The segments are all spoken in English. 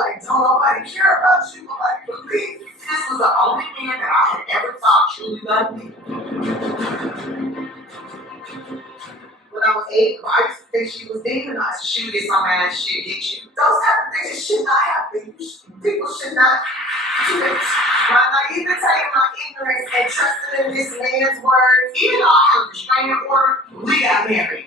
like, don't nobody care about you, nobody believe. This was the only man that I had ever thought truly loved me. When I was 8, I used to think she was demonized. She would get so mad she'd hit you. Those type of things should not happen. People should not do it. My naivete and my ignorance and trusting in this man's words, even though I have a restraining order, we got married.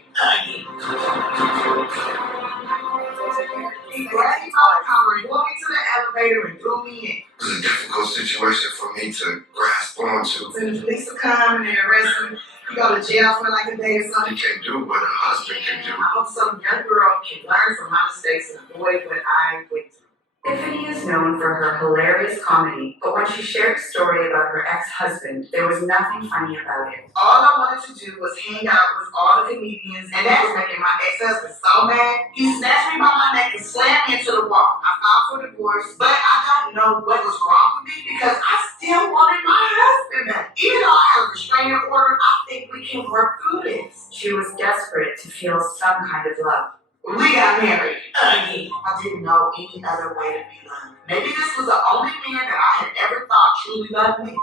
He grabbed me by the collar and pulled me to the elevator and threw me in. It was a difficult situation for me to grasp onto. And the police will come and they arrest me. You go to jail for like a day or something. You can't do what a husband can do. I hope some young girl can learn from my mistakes and avoid what I went through. Tiffany is known for her hilarious comedy, but when she shared a story about her ex-husband, there was nothing funny about it. All I wanted to do was hang out with all the comedians, and that was making my ex-husband so mad. He snatched me by my neck and slammed me into the wall. I filed for divorce, but I don't know what was wrong with me because I still wanted my husband back. Even though I have a restraining order, I think we can work through this. She was desperate to feel some kind of love. We got married again. I didn't know any other way to be loved. Maybe this was the only man that I had ever thought truly loved me.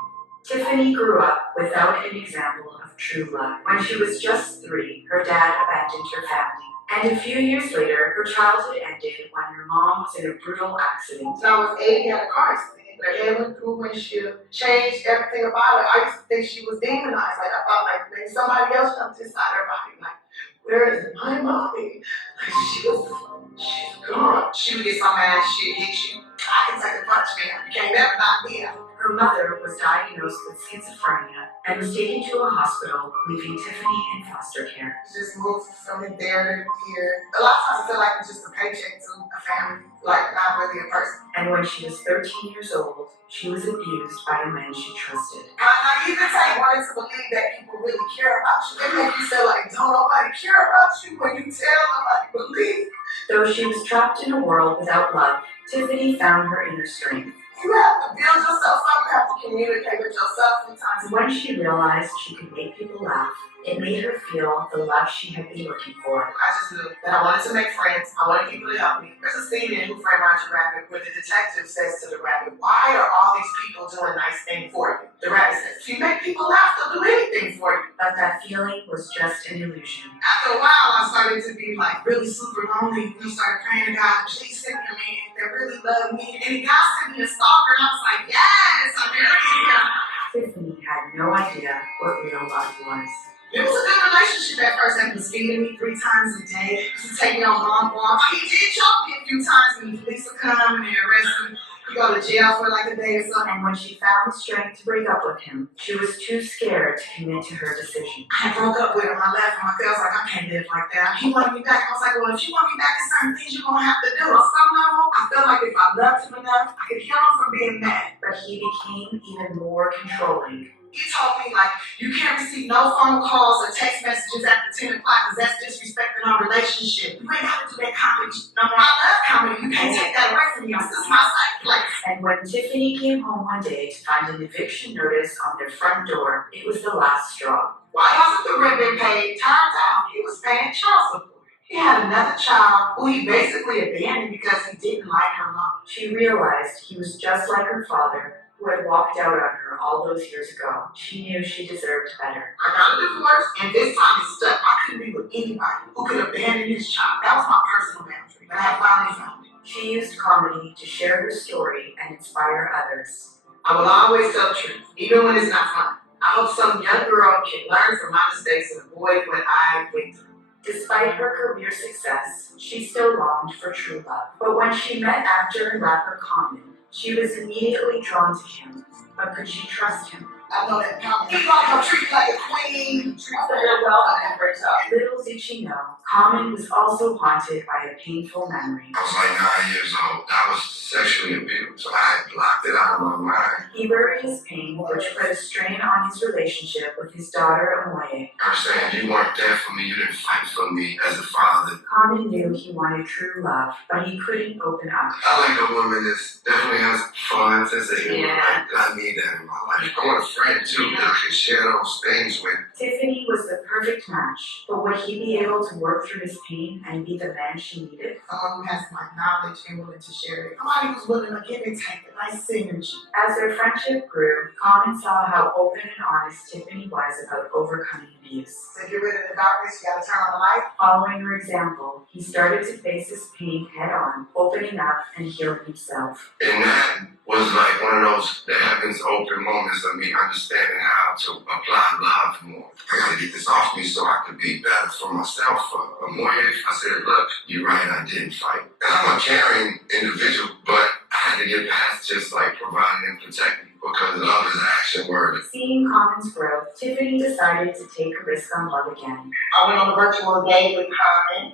Tiffany grew up without an example of true love. When she was just 3, her dad abandoned her family. And a few years later, her childhood ended when her mom was in a brutal accident. When I was 8, he had a car accident. Her head went through windshield, changed everything about her. I used to think she was demonized. Like I thought like maybe somebody else jumped inside her body. Like, where is my mommy? Like she's gone. She would get so mad she'd hit you. I can take a punch, man. You can't never knock me out. Her mother was diagnosed with schizophrenia and was taken to a hospital, leaving Tiffany in foster care. Just moved from there to here. A lot of times I feel like it's just a paycheck to a family, like not really a person. And when she was 13 years old, she was abused by a man she trusted. My naivete wanted to believe that people really care about you. They make you feel like don't nobody care about you when you tell nobody believe. Though she was trapped in a world without love, Tiffany found her inner strength. You have to build yourself up, you have to communicate with yourself sometimes. When she realized she could make people laugh, it made her feel the love she had been looking for. I just knew that I wanted to make friends. I wanted people to help me. There's a scene in Who Framed Roger Rabbit where the detective says to the rabbit, why are all these people doing nice things for you? The rabbit says, if you make people laugh, they'll do anything for you. But that feeling was just an illusion. After a while, I started to be like really super lonely. We started praying to God, please send me a man that really loved me. And God sent me a stalker, and I was like, yes, I'm marrying him. Tiffany had no idea what real love was. It was a good relationship at first. He was feeding me 3 times a day. He used to take me on long walks. He did choke me a few times, and the police would come and they arrest me. You go to jail for like a day or something. And when she found the strength to break up with him, she was too scared to commit to her decision. I broke up with him. I left him. I was like, I can't live like that. He wanted me back. I was like, well, if you want me back, there's certain things you're going to have to do. On some level, I felt like if I loved him enough, I could heal him from being mad. But he became even more controlling. He told me, like, you can't receive no phone calls or text messages after 10 o'clock because that's disrespecting our relationship. You ain't got to do that comedy no more. I love comedy. You can't take that away from me. This is my safe place. And when Tiffany came home one day to find an eviction notice on their front door, it was the last straw. Why wasn't the rent been paid? Turns out he was paying child support. He had another child who he basically abandoned because he didn't like her mom. She realized he was just like her father, who had walked out on her all those years ago. She knew she deserved better. I got a divorce, and this time it stuck. I couldn't be with anybody who could abandon his child. That was my personal boundary, but I finally found it. She used comedy to share her story and inspire others. I will always tell the truth, even when it's not fun. I hope some young girl can learn from my mistakes and avoid what I went through. Despite her career success, she still longed for true love. But when she met actor and rapper Common, she was immediately drawn to him. But could she trust him? I know that Common. He probably treat you like a queen, treat you very well, and breaks up. Little did she know, Common was also haunted by a painful memory. I was like 9 years old. I was sexually abused, so I had blocked it out of my mind. He buried his pain, which put a strain on his relationship with his daughter, Amoye. I'm saying you weren't there for me, you didn't fight for me as a father. Common knew he wanted true love, but he couldn't open up. I like a woman that definitely has fun, sense of humor. I need that in my life. I want a friend too that I can share those things with. Tiffany was the perfect match, but would he be able to work through his pain and be the man she needed? Someone who has my knowledge and willing to share it. Somebody who's willing to give and take a nice synergy. As their friendship grew, Common saw how open and honest Tiffany was about overcoming abuse. To get rid of the darkness, you gotta turn on the light. Following her example, he started to face his pain head on, opening up and healing himself. And that was like one of those the heavens open moments of me understanding how to apply love more. I gotta get this off me so I could be better for myself. For Amoye, I said, look, you're right, I didn't fight. And I'm a caring individual, but I had to get past just like providing and protecting because love is an action word. Seeing Common's growth, Tiffany decided to take a risk on love again. I went on a virtual date with Common,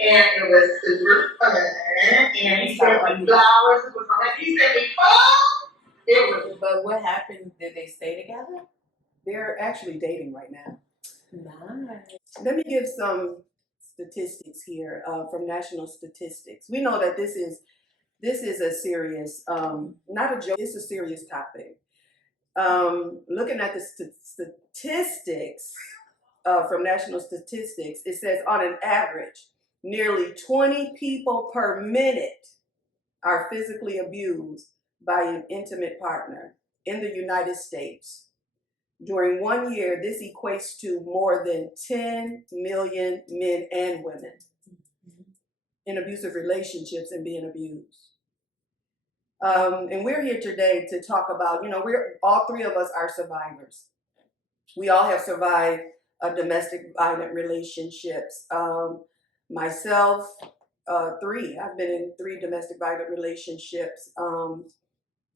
and it was super fun. And he sent me flowers. It was romantic. He sent me fun. It was. But what happened? Did they stay together? They're actually dating right now. Nice. Let me give some statistics here from national statistics. We know that this is a serious, not a joke. It's a serious topic. Looking at the statistics from national statistics, it says on an average, nearly 20 people per minute are physically abused by an intimate partner in the United States. During 1 year, this equates to more than 10 million men and women in abusive relationships and being abused. And we're here today to talk about, all three of us are survivors. We all have survived domestic violent relationships. Myself, 3. I've been in 3 domestic violent relationships.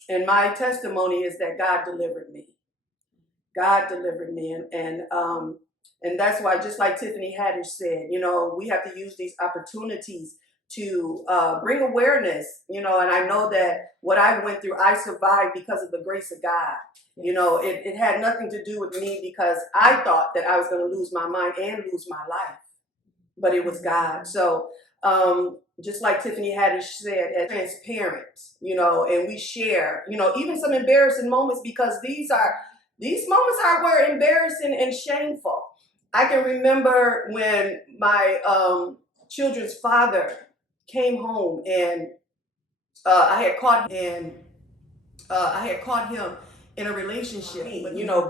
And my testimony is that God delivered me. God delivered me, and that's why, just like Tiffany Haddish said, we have to use these opportunities to bring awareness, and I know that what I went through, I survived because of the grace of God. It had nothing to do with me because I thought that I was going to lose my mind and lose my life, but it was God. So just like Tiffany Haddish said, as transparent, and we share, even some embarrassing moments, because these moments were embarrassing and shameful. I can remember when my children's father came home, and I had caught him in a relationship,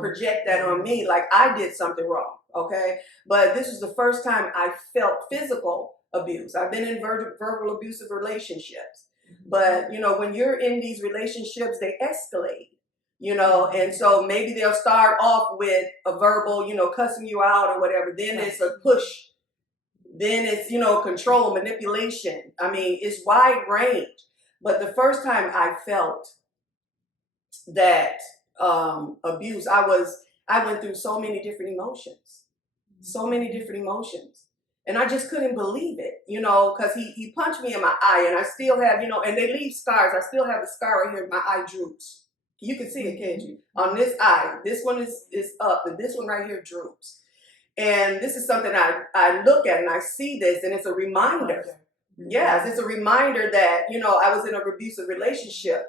project that on me like I did something wrong, okay? But this was the first time I felt physical abuse. I've been in verbal abusive relationships, but when you're in these relationships, they escalate. And so maybe they'll start off with a verbal, cussing you out or whatever. Then it's a push. Then it's, control, manipulation. I mean, it's wide range. But the first time I felt that abuse, I went through so many different emotions. And I just couldn't believe it, because he punched me in my eye, and I still have, and they leave scars. I still have the scar right here. My eye droops. You can see it, can't you? On this eye, this one is up, and this one right here droops. And this is something I look at, and I see this, and it's a reminder. Yes, it's a reminder that, I was in an abusive relationship,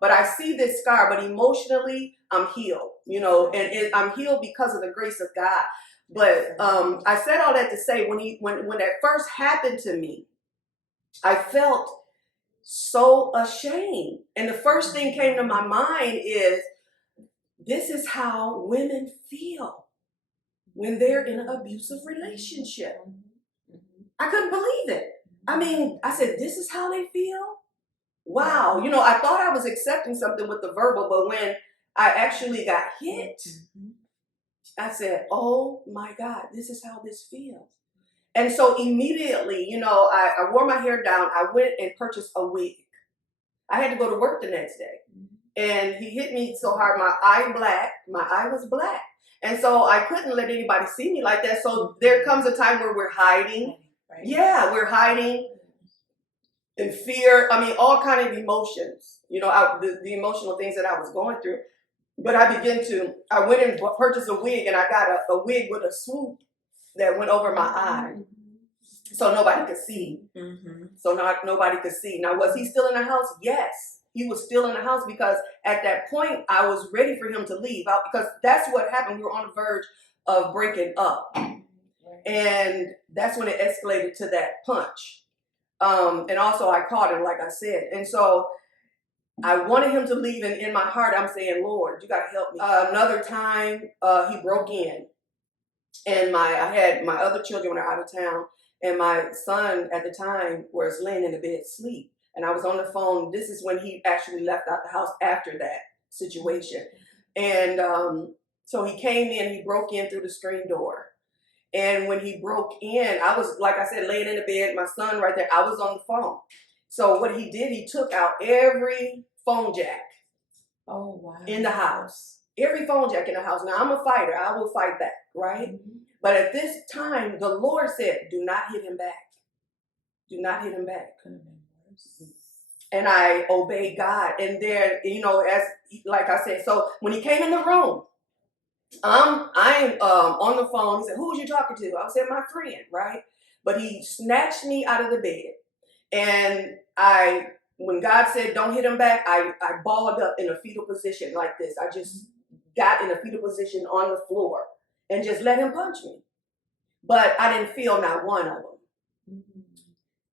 but I see this scar, but emotionally, I'm healed, and I'm healed because of the grace of God. But I said all that to say, when that first happened to me, I felt so ashamed. And the first thing came to my mind is, this is how women feel when they're in an abusive relationship. I couldn't believe it. I mean, I said, this is how they feel? Wow. I thought I was accepting something with the verbal, but when I actually got hit, I said, oh my God, this is how this feels. And so immediately, I wore my hair down. I went and purchased a wig. I had to go to work the next day. And he hit me so hard, my eye was black. And so I couldn't let anybody see me like that. So there comes a time where we're hiding. Right. Yeah, we're hiding. and fear. I mean, all kind of emotions, you know, the emotional things that I was going through. But I went and purchased a wig, and I got a wig with a swoop that went over my eye, so nobody could see. So nobody could see. Now, was he still in the house? Yes, he was still in the house, because at that point I was ready for him to leave out, because that's what happened. We were on the verge of breaking up, and that's when it escalated to that punch. And also I caught him, like I said, and so I wanted him to leave, and in my heart I'm saying, Lord, you gotta help me. Another time, he broke in, and I had my other children were out of town, and my son at the time was laying in the bed asleep, and I was on the phone. This is when he actually left out the house after that situation, and so he came in, he broke in through the screen door. And when he broke in, I was, like I said, laying in the bed, my son right there, I was on the phone. So what he did, he took out every phone jack in the house. Every phone jack in the house. Now, I'm a fighter. I will fight back, right? But at this time, the Lord said, do not hit him back. Do not hit him back. And I obeyed God. And then, you know, like I said, so when he came in the room, I'm on the phone. He said, who was you talking to? I said, my friend, right? But he snatched me out of the bed. And when God said, don't hit him back, I balled up in a fetal position like this. I just got in a fetal position on the floor and just let him punch me. But I didn't feel not one of them.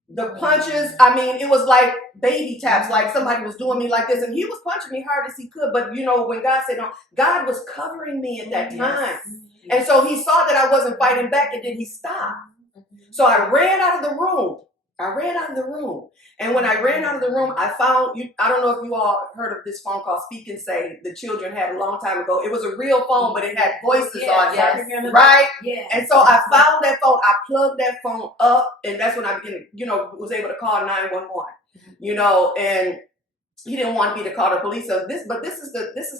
The punches, I mean, it was like baby taps, like somebody was doing me like this, and he was punching me hard as he could. But you know, when God said no, God was covering me at that time. And so he saw that I wasn't fighting back, and then he stopped. So I ran out of the room. And when I ran out of the room, I found, I don't know if you all heard of this phone called Speak and Say, the children had a long time ago. It was a real phone, but it had voices on it, right? Yeah. And so I found that phone, I plugged that phone up, and that's when I began, you know, was able to call 911, you know, and he didn't want me to call the police. So this is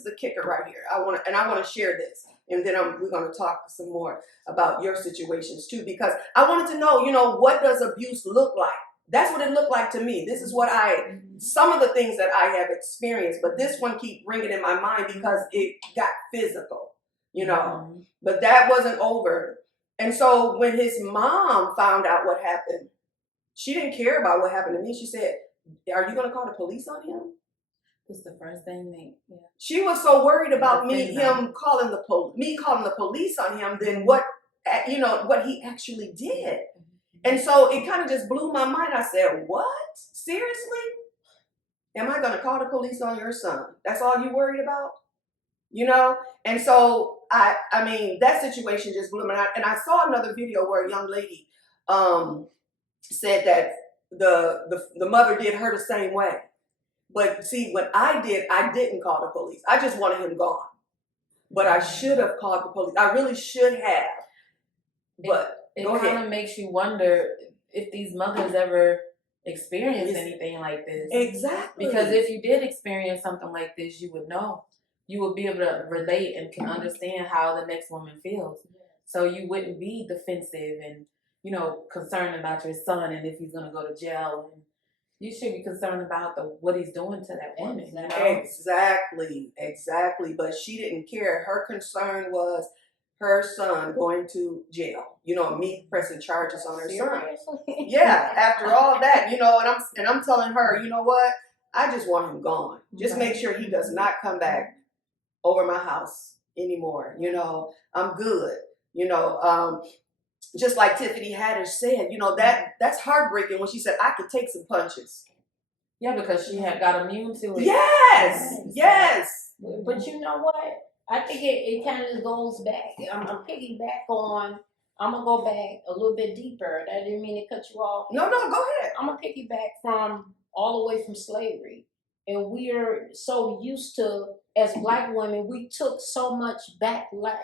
the kicker right here. I want to share this, and then we're going to talk some more about your situations too, because I wanted to know, you know, what does abuse look like? That's what it looked like to me. This is what some of the things that I have experienced, but this one keep ringing in my mind because it got physical, you know, but that wasn't over. And so when his mom found out what happened, she didn't care about what happened to me. She said, are you going to call the police on him? That's the first thing She was so worried about him calling the police on him than what he actually did. And so it kind of just blew my mind. I said, what? Seriously? Am I going to call the police on your son? That's all you worried about? You know? And so, I mean, that situation just blew my mind. And I saw another video where a young lady said that the mother did her the same way. But see, what I didn't call the police. I just wanted him gone. But I should have called the police. I really should have. But it kind of makes you wonder if these mothers ever experience anything like this. Exactly. Because if you did experience something like this, you would know. You would be able to relate and can understand how the next woman feels. So you wouldn't be defensive and, you know, concerned about your son and if he's going to go to jail. And you should be concerned about what he's doing to that woman. You know? Exactly. But she didn't care. Her concern was her son going to jail, you know, me pressing charges on her son. Yeah, after all that, you know, and I'm telling her, you know what? I just want him gone. Just make sure he does not come back over my house anymore. You know, I'm good. You know, just like Tiffany Haddish said, you know, that's heartbreaking when she said, I could take some punches. Yeah, because she had got immune to it. Yes. But you know what? I think it kind of just goes back. I'm piggyback on. I'm gonna go back a little bit deeper. I didn't mean to cut you off. No, go ahead. I'm gonna piggyback from all the way from slavery, and we're so used to, as Black women, we took so much backlash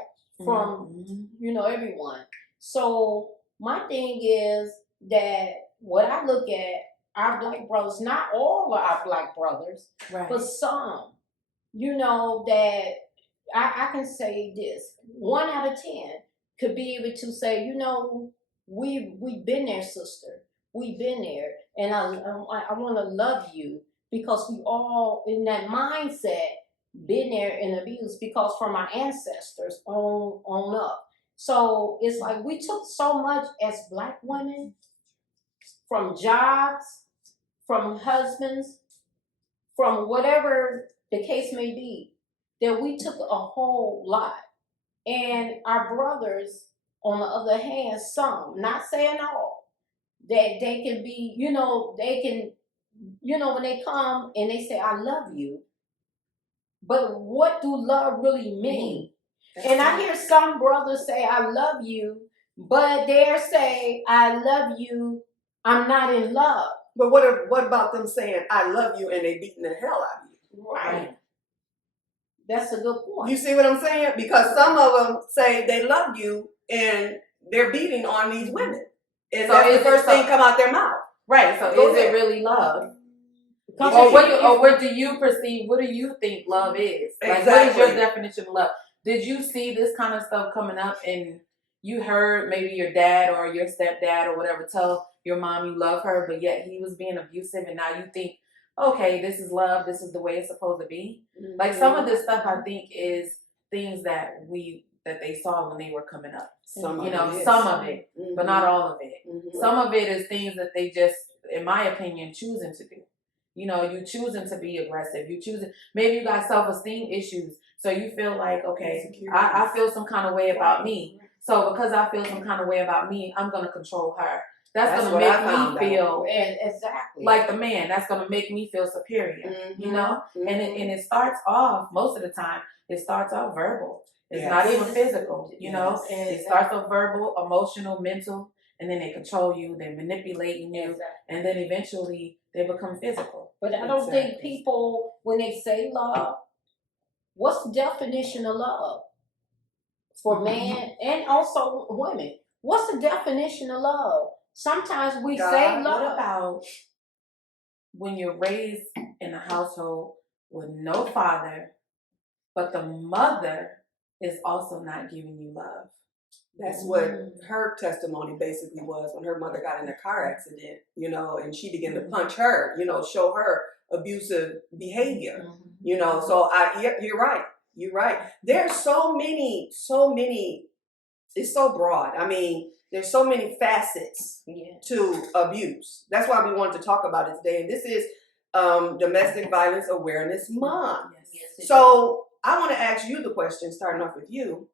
from you know, everyone. So my thing is that what I look at our Black brothers, not all of our Black brothers, but some, you know, that. I can say this: 1 out of 10 could be able to say, you know, we've been there, sister. we've been there, and I want to love you, because we all in that mindset been there in abuse, because from our ancestors on up. So it's like we took so much as Black women, from jobs, from husbands, from whatever the case may be, that we took a whole lot. And our brothers, on the other hand, some, not saying all, that they can be, they can, when they come and they say, I love you, but what do love really mean? And I hear some brothers say, I love you, but they're say, I love you, I'm not in love. But what about them saying, I love you, and they beating the hell out of you? Right. That's a good point. You see what I'm saying? Because some of them say they love you, and they're beating on these women. And so that's the first thing come out their mouth. Right, so is it really love? Or what do you perceive, what do you think love is? Like, Exactly. what is your definition of love? Did you see this kind of stuff coming up and you heard maybe your dad or your stepdad or whatever tell your mom you love her, but yet he was being abusive, and now you think, okay, this is love, this is the way it's supposed to be? Mm-hmm. Like, some of this stuff I think is things that they saw when they were coming up. Some of it, mm-hmm. but not all of it. Mm-hmm. Some of it is things that they just, in my opinion, choosing to do. You choosing to be aggressive. You choosing, maybe you got self-esteem issues. So you feel like, okay, I feel some kind of way about me. So because I feel some kind of way about me, I'm going to control her. That's going to make me feel exactly like the man. That's going to make me feel superior, mm-hmm. Mm-hmm. And it starts off, most of the time, it starts off verbal. It's not even physical, It starts off verbal, emotional, mental, and then they control you, they're manipulating you, and then eventually they become physical. But I don't think people, when they say love, what's the definition of love? For men and also women. What's the definition of love? Sometimes we say love. What about when you're raised in a household with no father, but the mother is also not giving you love? That's what her testimony basically was when her mother got in a car accident, and she began to punch her, show her abusive behavior, So you're right. You're right. There's so many, it's so broad. I mean, there's so many facets to abuse. That's why we wanted to talk about it today. And this is Domestic Violence Awareness Month. Yes, so I want to ask you the question, starting off with you.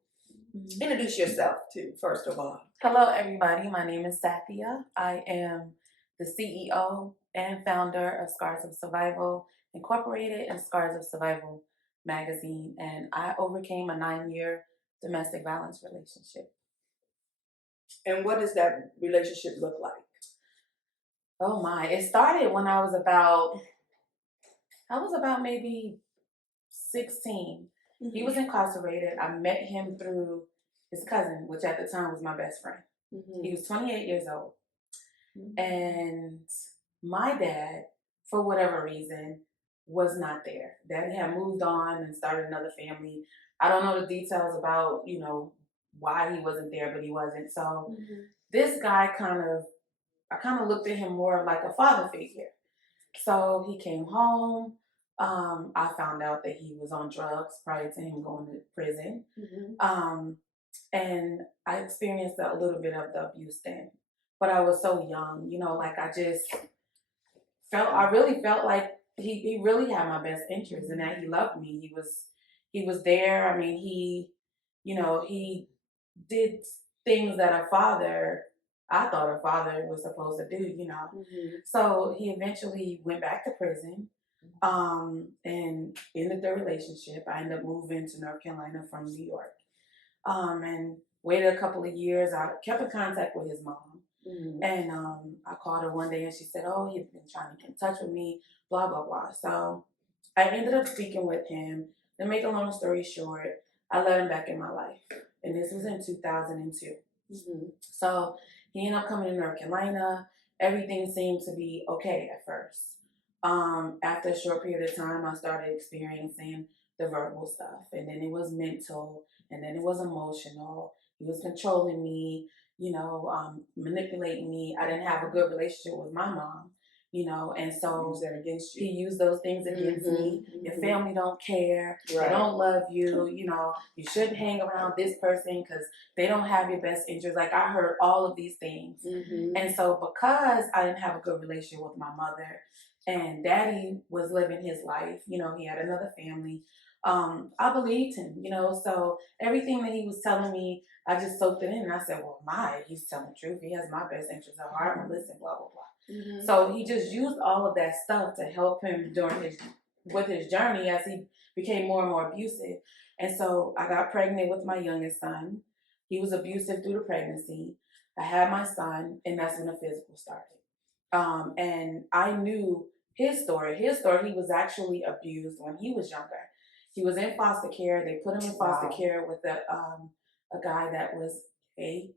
Introduce yourself too, first of all. Hello, everybody. My name is Sathya. I am the CEO and founder of Scars of Survival Incorporated and Scars of Survival magazine, and I overcame a 9-year domestic violence relationship. And what does that relationship look like? Oh my! It started when I was about maybe 16. Mm-hmm. He was incarcerated. I met him through his cousin, which at the time was my best friend. Mm-hmm. He was 28 years old. Mm-hmm. And my dad, for whatever reason, was not there. Daddy had moved on and started another family. I don't know the details about, why he wasn't there, but he wasn't. So this guy I kind of looked at him more like a father figure. So he came home. I found out that he was on drugs prior to him going to prison. Mm-hmm. And I experienced a little bit of the abuse then. But I was so young, I really felt like he really had my best interest and that he loved me. He was there. I mean, he did things that I thought a father was supposed to do, Mm-hmm. So he eventually went back to prison. And ended the relationship. I ended up moving to North Carolina from New York. And waited a couple of years. I kept in contact with his mom. Mm-hmm. And I called her one day and she said, oh, he's been trying to get in touch with me, blah, blah, blah. So I ended up speaking with him. To make a long story short, I let him back in my life. And this was in 2002. Mm-hmm. So he ended up coming to North Carolina. Everything seemed to be okay at first. After a short period of time, I started experiencing the verbal stuff, and then it was mental, and then it was emotional. He was controlling me. manipulating me. I didn't have a good relationship with my mom, and so Use that against he you. used those things against me. Your family don't care. They Right. don't love you. You shouldn't hang around this person because they don't have your best interest. Like, I heard all of these things. And so because I didn't have a good relationship with my mother, and daddy was living his life, he had another family, I believed him, so everything that he was telling me, I just soaked it in, and I said, well, he's telling the truth. He has my best interest at heart. I'm gonna listen, blah, blah, blah. So he just used all of that stuff to help him with his journey as he became more and more abusive. And so I got pregnant with my youngest son. He was abusive through the pregnancy. I had my son, and that's when the physical started. And I knew his story. His story, he was actually abused when he was younger. He was in foster care. They put him in foster care with a guy that was gay,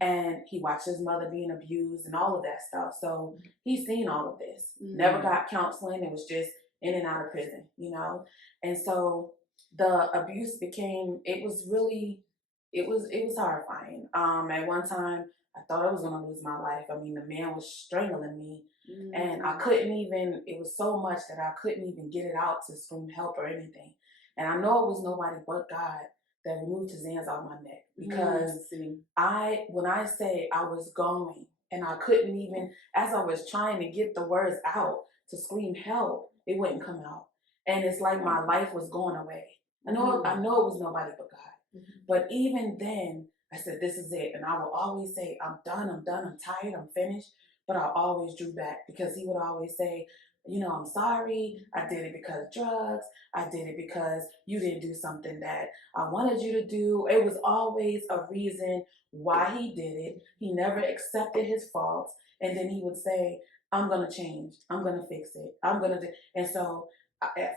and he watched his mother being abused and all of that stuff. So he's seen all of this. Never got counseling. It was just in and out of prison, And so the abuse it was horrifying. At one time, I thought I was going to lose my life. I mean, the man was strangling me, and I couldn't even, it was so much that I couldn't even get it out to scream help or anything. And I know it was nobody but God that removed his hands off my neck, because when I say I was going, and I couldn't even, as I was trying to get the words out to scream help, it wouldn't come out. And it's like my life was going away. I know it was nobody but God. But even then, I said, this is it. And I would always say, I'm done, I'm tired, I'm finished. But I always drew back, because he would always say, I'm sorry, I did it because drugs, I did it because you didn't do something that I wanted you to do. It was always a reason why he did it. He never accepted his faults. And then he would say, I'm going to change, I'm going to fix it, I'm going to do. And so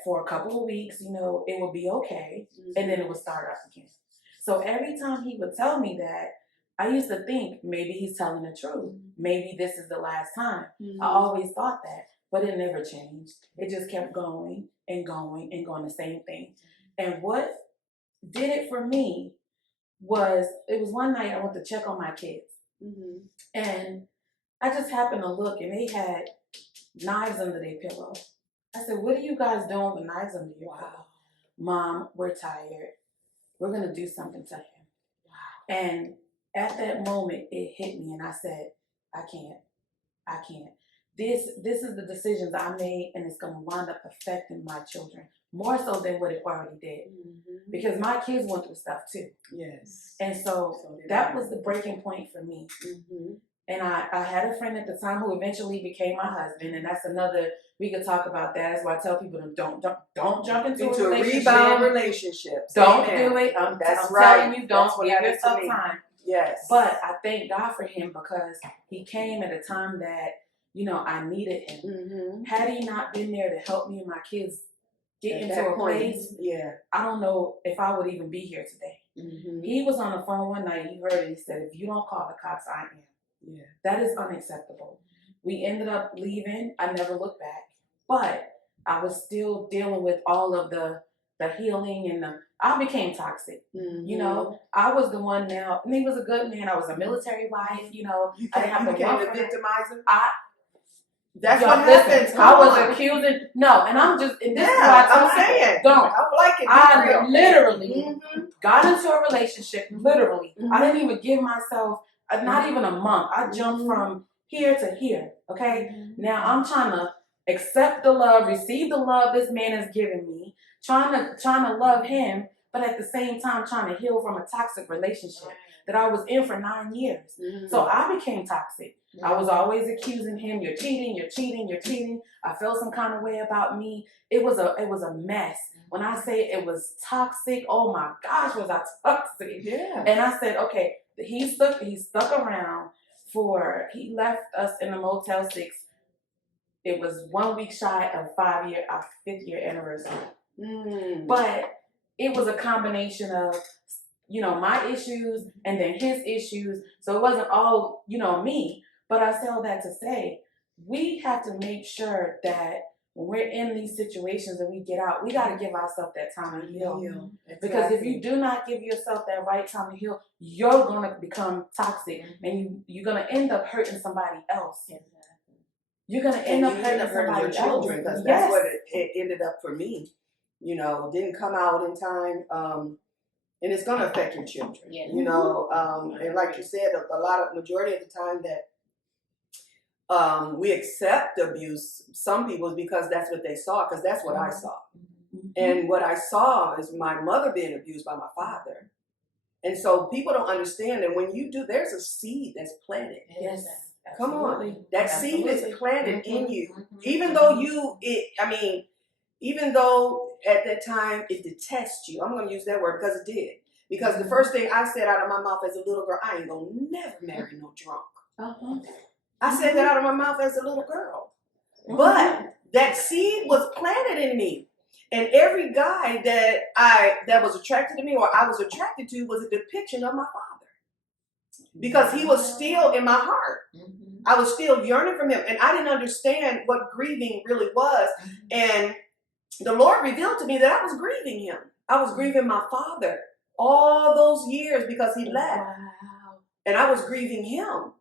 for a couple of weeks, it would be okay. And then it would start up again. So every time he would tell me that, I used to think, maybe he's telling the truth. Maybe this is the last time. I always thought that, but it never changed. It just kept going and going and going, the same thing. And what did it for me was, it was one night I went to check on my kids. And I just happened to look, and they had knives under their pillow. I said, what are you guys doing with knives under your pillow? Mom, we're tired. We're going to do something to him. And at that moment, it hit me, and I said, I can't. This is the decisions I made, and it's going to wind up affecting my children more so than what it already did. Because my kids went through stuff too. Yes. And so that was the breaking point for me. And I had a friend at the time who eventually became my husband, and that's another, we could talk about that. That's why I tell people, don't jump into a relationship. Rebound relationships. Don't do it. I'm telling you, don't give yourself time. Yes. But I thank God for him, because he came at a time that, I needed him. Had he not been there to help me and my kids get into a place, I don't know if I would even be here today. He was on the phone one night, he heard it, he said, if you don't call the cops, I am. That is unacceptable. We ended up leaving. I never looked back. But I was still dealing with all of the healing, and I became toxic. I was the one now, and he was a good man. I was a military wife, I didn't have to became work a victimizer. That's what happens. I was accusing. No, and I'm just. And this is why I'm saying. Don't. I like it. I literally got into a relationship. Literally, I didn't even give myself not even a month. I jumped from here to here. Okay, now I'm trying to accept the love, receive the love this man has given me. Trying to love him, but at the same time trying to heal from a toxic relationship that I was in for 9 years. So I became toxic. I was always accusing him, you're cheating. I felt some kind of way about me. It was a mess. When I say it was toxic, oh my gosh, was I toxic. And I said, okay, he stuck around he left us in the Motel 6. It was 1 week shy of our 5th year anniversary. But it was a combination of, my issues and then his issues. So it wasn't all, me. But I say all that to say, we have to make sure that when we're in these situations and we get out, we got to give ourselves that time to heal. Exactly. Because if you do not give yourself that right time to heal, you're going to become toxic and you're going to end up hurting somebody else. You're going to end up hurting your children, because that's what it ended up for me. You know, didn't come out in time, and it's going to affect your children. Yeah. You know, and like you said, majority of the time that we accept abuse, some people, is because that's what they saw, because that's what I saw. And what I saw is my mother being abused by my father. And so people don't understand that when you do, there's a seed that's planted. Yes. Come on. That seed is planted in you. Even though at that time it detests you. I'm going to use that word because it did. Because the first thing I said out of my mouth as a little girl, I ain't going to never marry no drunk. I said that out of my mouth as a little girl. But that seed was planted in me. And every guy that was attracted to me or I was attracted to was a depiction of my father. Because he was still in my heart. I was still yearning for him. And I didn't understand what grieving really was. And the Lord revealed to me that I was grieving him. I was grieving my father all those years because he left. Wow. And I was grieving him.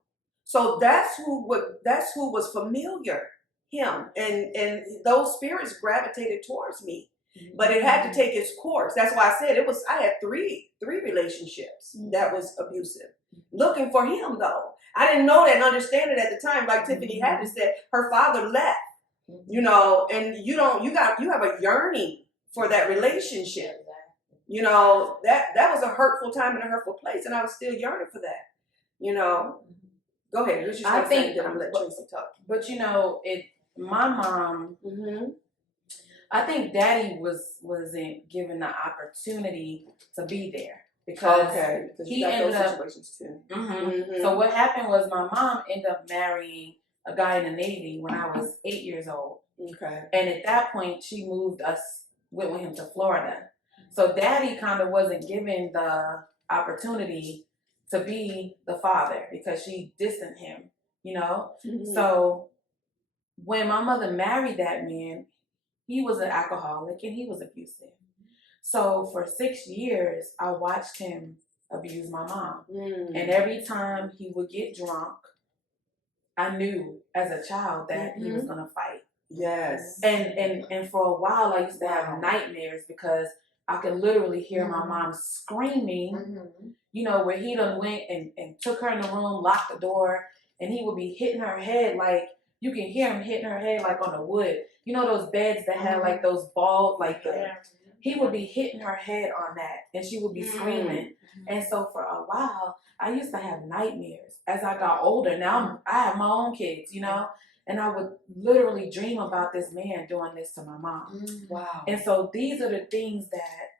So that's who was familiar, him. And those spirits gravitated towards me. But it had to take its course. That's why I said I had three relationships that was abusive. Looking for him though. I didn't know that and understand it at the time. Like Tiffany had said, her father left. You know, and you have a yearning for that relationship. You know, that was a hurtful time and a hurtful place, and I was still yearning for that. You know. Go ahead. I think that I'm gonna let Tracie talk. But you know, my mom, I think Daddy wasn't given the opportunity to be there because he ended up. Situations too. So what happened was my mom ended up marrying a guy in the Navy when I was 8 years old. Okay. And at that point, she went with him to Florida. So Daddy kind of wasn't given the opportunity to be the father because she distanced him, you know? So when my mother married that man, he was an alcoholic and he was abusive. So for 6 years, I watched him abuse my mom. And every time he would get drunk, I knew as a child that he was going to fight. Yes. And for a while, I used to have nightmares because I could literally hear my mom screaming, you know, where he done went and took her in the room, locked the door, and he would be hitting her head like, you can hear him hitting her head like on the wood. You know those beds that had like those balls, he would be hitting her head on that, and she would be screaming. And so for a while, I used to have nightmares. As I got older, now I have my own kids, you know, and I would literally dream about this man doing this to my mom. Wow. And so these are the things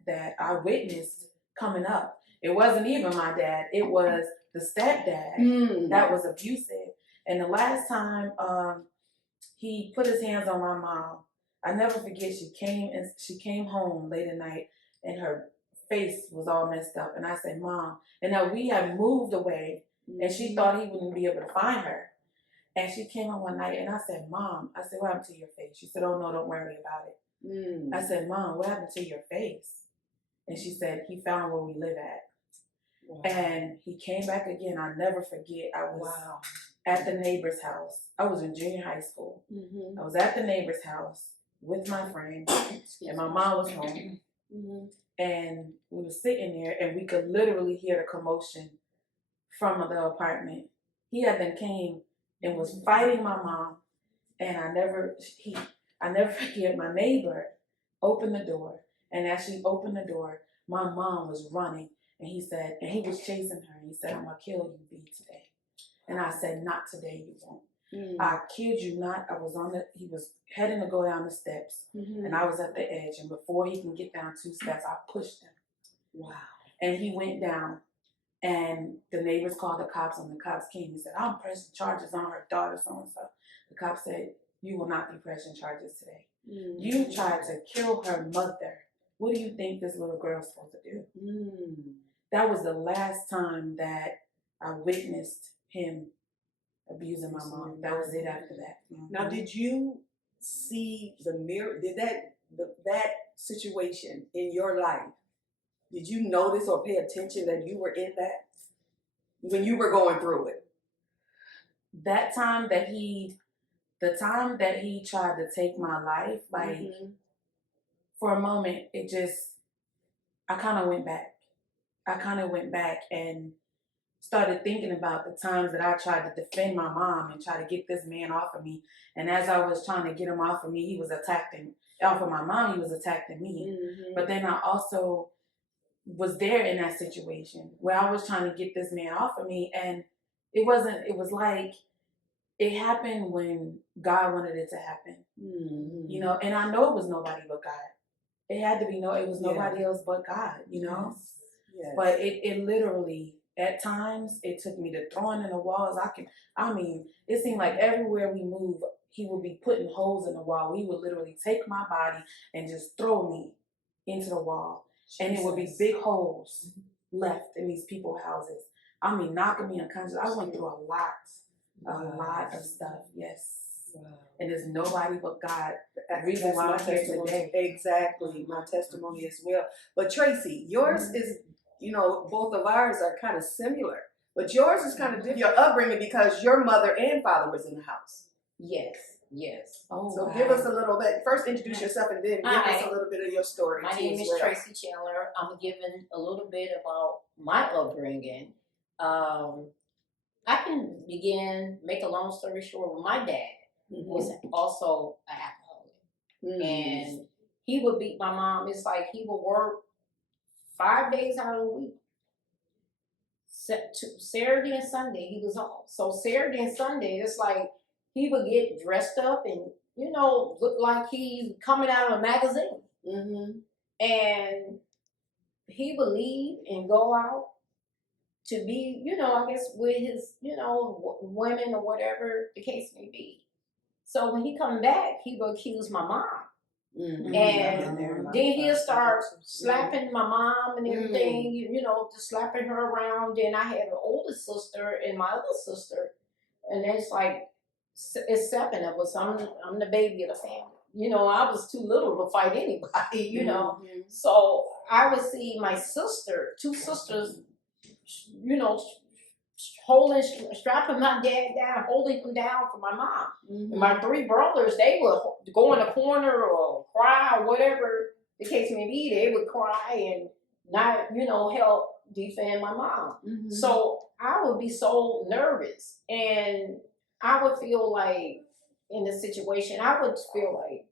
that I witnessed coming up. It wasn't even my dad. It was the stepdad that was abusive. And the last time he put his hands on my mom, I never forget, she came home late at night and her face was all messed up. And I said, Mom, and now we had moved away and she thought he wouldn't be able to find her. And she came home one night and I said, Mom, I said, what happened to your face? She said, oh no, don't worry about it. I said, Mom, what happened to your face? And she said, he found where we live at. Wow. And he came back again. I'll never forget. I was at the neighbor's house. I was in junior high school. I was at the neighbor's house with my friend, and my mom was home. And we were sitting there, and we could literally hear the commotion from the apartment. He had then came and was fighting my mom, and I never forget, my neighbor opened the door, and as she opened the door, my mom was running, and he was chasing her, and he said, I'm gonna kill you, B, today. And I said, not today, you won't. I kid you not, he was heading to go down the steps, and I was at the edge, and before he can get down 2 steps, I pushed him. Wow. And he went down, and the neighbors called the cops, and the cops came. He said, I'm pressing charges on her daughter, so-and-so. The cop said, you will not be pressing charges today. You tried to kill her mother. What do you think this little girl's supposed to do? That was the last time that I witnessed him abusing my mom. That was it after that. Now, did you see the mirror? Did that situation in your life, did you notice or pay attention that you were in that when you were going through it? The time that he tried to take my life, like for a moment, I kind of went back. And started thinking about the times that I tried to defend my mom and try to get this man off of me. And as I was trying to get him off of me, he was off of my mom, he was attacking me. But then I also was there in that situation where I was trying to get this man off of me, and it was like it happened when God wanted it to happen. You know, and I know it was nobody but God. It had to be it was nobody else but God, you know? Yes. But it literally, at times, it took me to throwing in the walls. It seemed like everywhere we moved, he would be putting holes in the wall. He would literally take my body and just throw me into the wall. Jesus. And it would be big holes left in these people's houses. Knocking me unconscious. I went through a lot of stuff, yes. Wow. And there's nobody but God. Reason why I'm here today. Exactly, my testimony as well. But Tracie, yours is, both of ours are kind of similar. But yours is kind of different. Your upbringing, because your mother and father was in the house. Yes. Oh, so wow. Give us a little bit. First, introduce yourself, and then give us a little bit of your story. My name is Tracie Chandler. I'm giving a little bit about my upbringing. I can make a long story short. My dad was also an alcoholic, and he would beat my mom. It's like he would work 5 days out of the week. Saturday and Sunday he was off. So Saturday and Sunday, it's like he would get dressed up and look like he's coming out of a magazine. And he would leave and go out to be, I guess with his, women or whatever the case may be. So when he come back, he would accuse my mom. And then he'll start slapping my mom and everything, just slapping her around. Then I had an older sister and my other sister, and it's like, it's 7 of us. I'm the baby of the family. I was too little to fight anybody, So I would see my two sisters, strapping my dad down, holding him down for my mom. And my 3 brothers, they would go in a corner or cry or whatever the case may be. They would cry and not, help defend my mom. So I would be so nervous, and I would feel like in the situation, I would feel like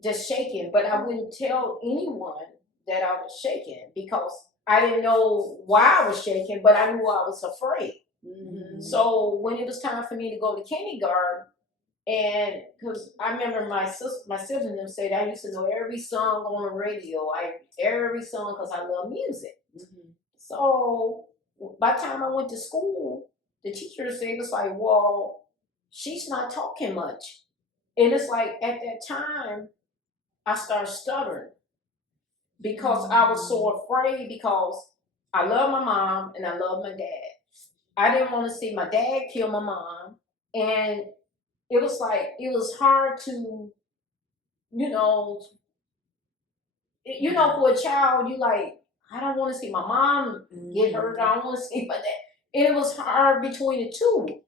just shaking, but I wouldn't tell anyone that I was shaking because I didn't know why I was shaking, but I knew I was afraid. So when it was time for me to go to kindergarten, and because I remember my siblings said I used to know every song on the radio, every song because I love music. So by the time I went to school, the teacher said, it's like, well, she's not talking much. And it's like at that time, I started stuttering because I was so afraid because I love my mom and I love my dad. I didn't want to see my dad kill my mom. And it was like, it was hard to, for a child, you like, I don't want to see my mom get hurt. I don't want to see my dad. And it was hard between the two.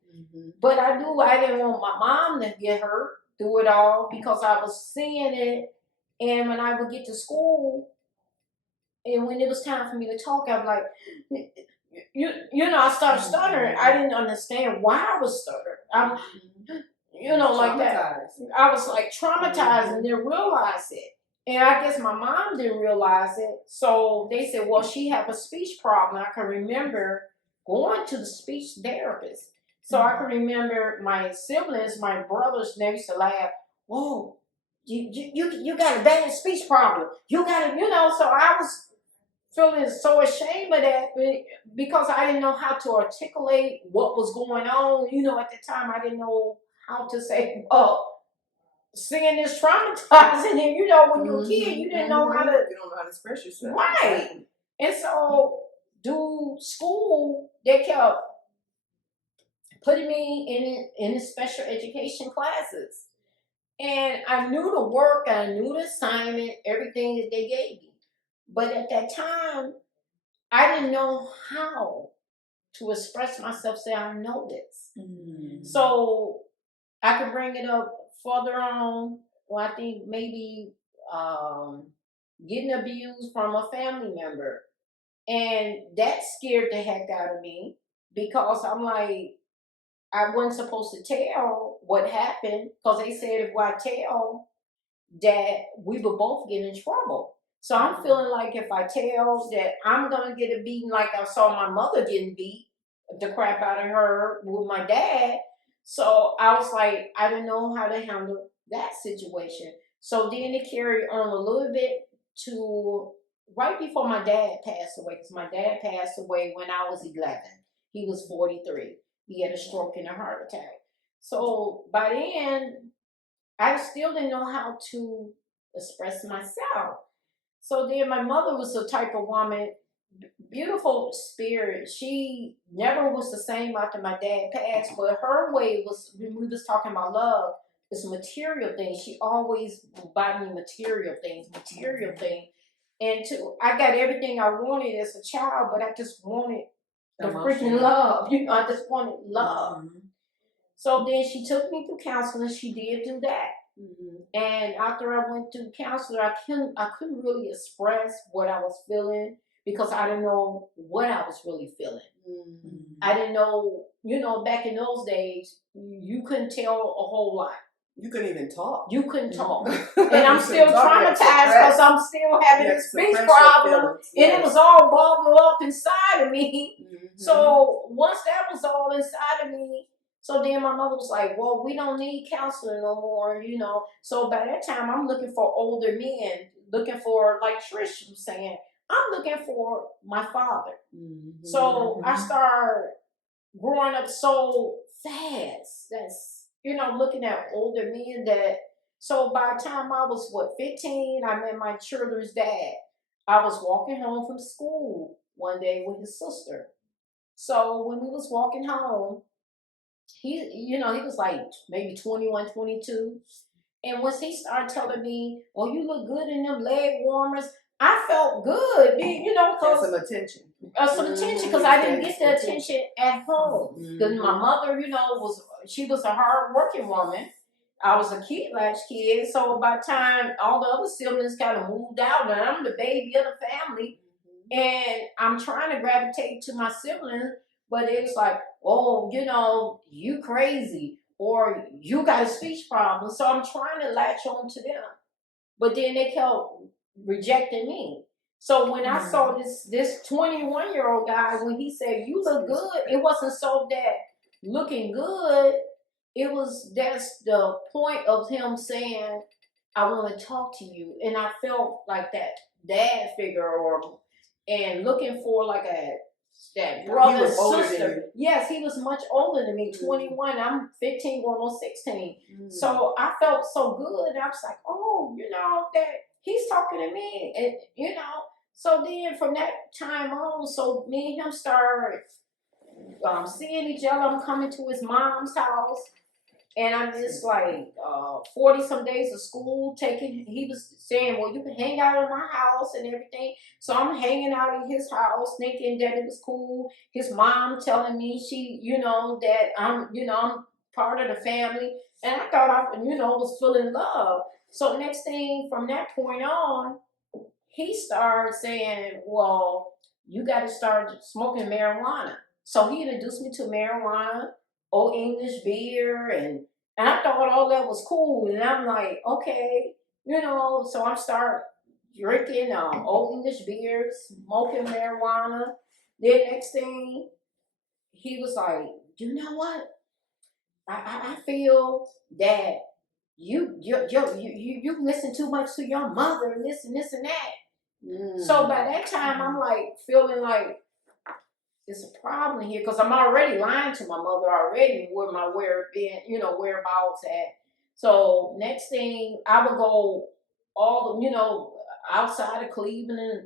But I knew I didn't want my mom to get hurt through it all because I was seeing it. And when I would get to school, and when it was time for me to talk, I was like, I started stuttering. I didn't understand why I was stuttering. Like that. I was like traumatized and didn't realize it. And I guess my mom didn't realize it. So they said, well, she had a speech problem. I can remember going to the speech therapist. So I can remember my siblings, my brothers, they used to laugh, whoa, you got a bad speech problem. You got it, so I was feeling so ashamed of that because I didn't know how to articulate what was going on. At the time, I didn't know how to say, seeing this traumatizing, and when you're a kid, you didn't know how to. You don't know how to express yourself. Right. And so, through school, they kept putting me in the special education classes. And I knew the work, I knew the assignment, everything that they gave me. But at that time, I didn't know how to express myself, say, I know this. Mm-hmm. So I could bring it up further on. Well, I think maybe getting abused from a family member. And that scared the heck out of me because I'm like, I wasn't supposed to tell what happened because they said if I tell that we would both get in trouble. So I'm feeling like if I tell that I'm going to get a beating like I saw my mother getting beat the crap out of her with my dad. So I was like, I didn't know how to handle that situation. So then it carried on a little bit to right before my dad passed away, because my dad passed away when I was 11. He was 43. He had a stroke and a heart attack. So by then, I still didn't know how to express myself. So then my mother was the type of woman, beautiful spirit. She never was the same after my dad passed, but her way was, when we was talking about love, it's material things. She always bought me material things. And I got everything I wanted as a child, but I just wanted the freaking love. I just wanted love. Mm-hmm. So then she took me through counseling. She did do that. Mm-hmm. And after I went through counseling, I couldn't really express what I was feeling because I didn't know what I was really feeling. Mm-hmm. I didn't know, back in those days, you couldn't tell a whole lot. You couldn't even talk. You couldn't talk. And I'm still traumatized because I'm still having this speech problem. Yes. And it was all bubbled up inside of me. Mm-hmm. So once that was all inside of me, so then my mother was like, well, we don't need counseling no more, So by that time, I'm looking for older men, looking for, like Trish was saying, I'm looking for my father. Mm-hmm. So I started growing up so fast. That's, looking at older men that, so by the time I was, 15, I met my children's dad. I was walking home from school one day with his sister. So when we was walking home, he was like maybe 21, 22. And once he started telling me, oh, you look good in them leg warmers, I felt good, because some attention. Some attention, because I didn't get the attention at home. Because my mother, she was a hard working woman. I was a latch kid. So by the time all the other siblings kind of moved out, and I'm the baby of the family, and I'm trying to gravitate to my siblings, but it's like, oh, you crazy, or you got a speech problem. So I'm trying to latch on to them. But then they kept rejecting me. So when I saw this 21-year-old guy, when he said, you look good, it wasn't so that looking good, that's the point of him saying, I want to talk to you. And I felt like that dad figure and looking for like that brother and sister. Yes, he was much older than me, 21. I'm 15, going on 16. So I felt so good. I was like, oh, that he's talking to me. And, so then from that time on, so me and him started seeing each other. I'm coming to his mom's house. And I missed like 40 some days of school he was saying, well, you can hang out in my house and everything. So I'm hanging out in his house thinking that it was cool. His mom telling me that I'm part of the family. And I thought I, was feeling love. So next thing from that point on, he started saying, well, you got to start smoking marijuana. So he introduced me to marijuana, Old English beer, and I thought all that was cool. And I'm like, okay, so I'm start drinking Old English beer, smoking marijuana. Then next thing, he was like, you know what? I feel that you listen too much to your mother and this and this and that. So by that time, I'm like feeling like it's a problem here because I'm already lying to my mother already where my whereabouts at. So next thing, I would go outside of Cleveland,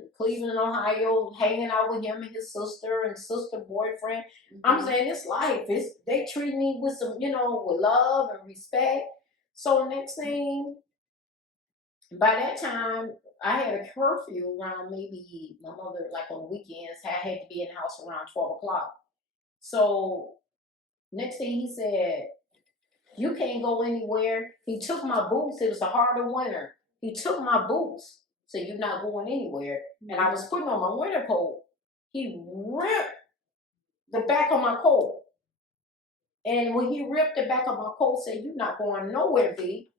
Ohio, hanging out with him and his sister and sister boyfriend. I'm saying this life they treat me with some with love and respect. So next thing, by that time, I had a curfew around maybe my mother, like on weekends, I had to be in the house around 12 o'clock. So next thing he said, you can't go anywhere. He took my boots. It was a harder winter. He took my boots. So you're not going anywhere. And I was putting on my winter coat. He ripped the back of my coat. And when he ripped the back of my coat, said, you're not going nowhere, B.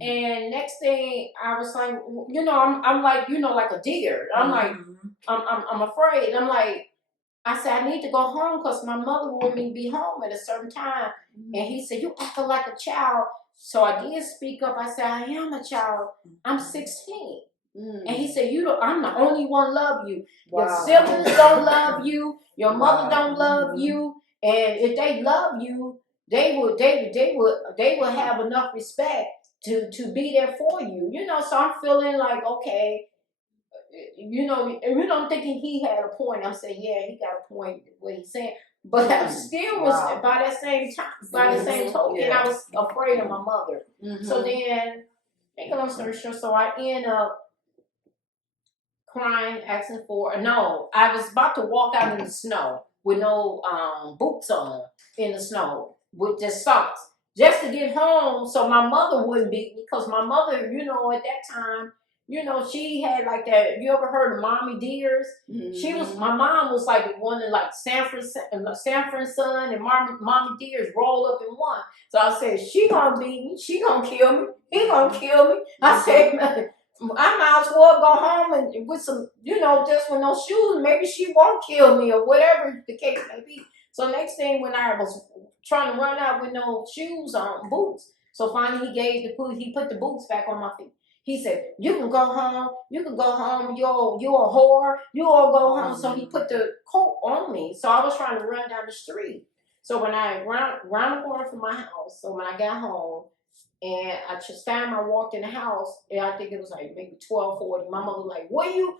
And next thing I was like, you know, I'm like, you know, like a deer. I'm like, I'm afraid. I'm like, I said, I need to go home because my mother wanted me to be home at a certain time. And he said, you acting like a child. So I did speak up. I said, I am a child. I'm 16. And he said, I'm the only one love you. Wow. Your siblings don't love you. Your mother don't love you. And if they love you, they would have enough respect to be there for you. You know, so I'm feeling like, okay, you know, I'm thinking he had a point. I'm saying, yeah, he got a point what he's saying. But I still was by that same time, by the same token, I was afraid of my mother. So then, make a long story short, so I end up crying, asking for no. I was about to walk out in the snow with no boots on in the snow with just socks, just to get home so my mother wouldn't beat me. Because my mother, you know, at that time, you know, she had like that. You ever heard of mommy dears? She was. My mom was like one of like Sanford Son and mommy dears roll up in one. So I said, she gonna beat me. She gonna kill me. He gonna kill me. I said, I might as well go home and with some, you know, just with no shoes. Maybe she won't kill me or whatever the case may be. So next thing, when I was trying to run out with no shoes on, boots. So finally he put the boots back on my feet. He said, you can go home. You can go home. You're a whore. You all go home. So he put the coat on me. So I was trying to run down the street. So when I round the corner from my house, so when I got home, and just time I walked in the house, and I think it was like maybe 12:40. My mother was like, where you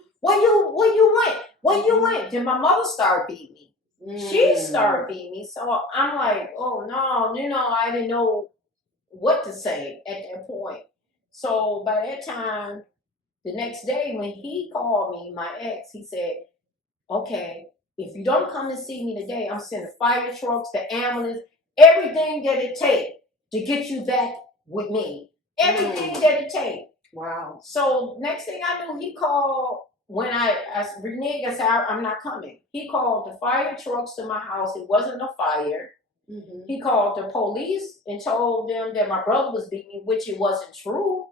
went? Then my mother started beating me. She started beating me. So I'm like, oh no, you know, I didn't know what to say at that point. So by that time, the next day when he called me, my ex, he said, okay, if you don't come and see me today, I'm sending fire trucks, the ambulance, everything that it takes to get you back with me. Everything that it takes. Wow. So next thing I knew, he called when I reneged. I said, I'm not coming. He called the fire trucks to my house. It wasn't a fire. He called the police and told them that my brother was beating me, which it wasn't true.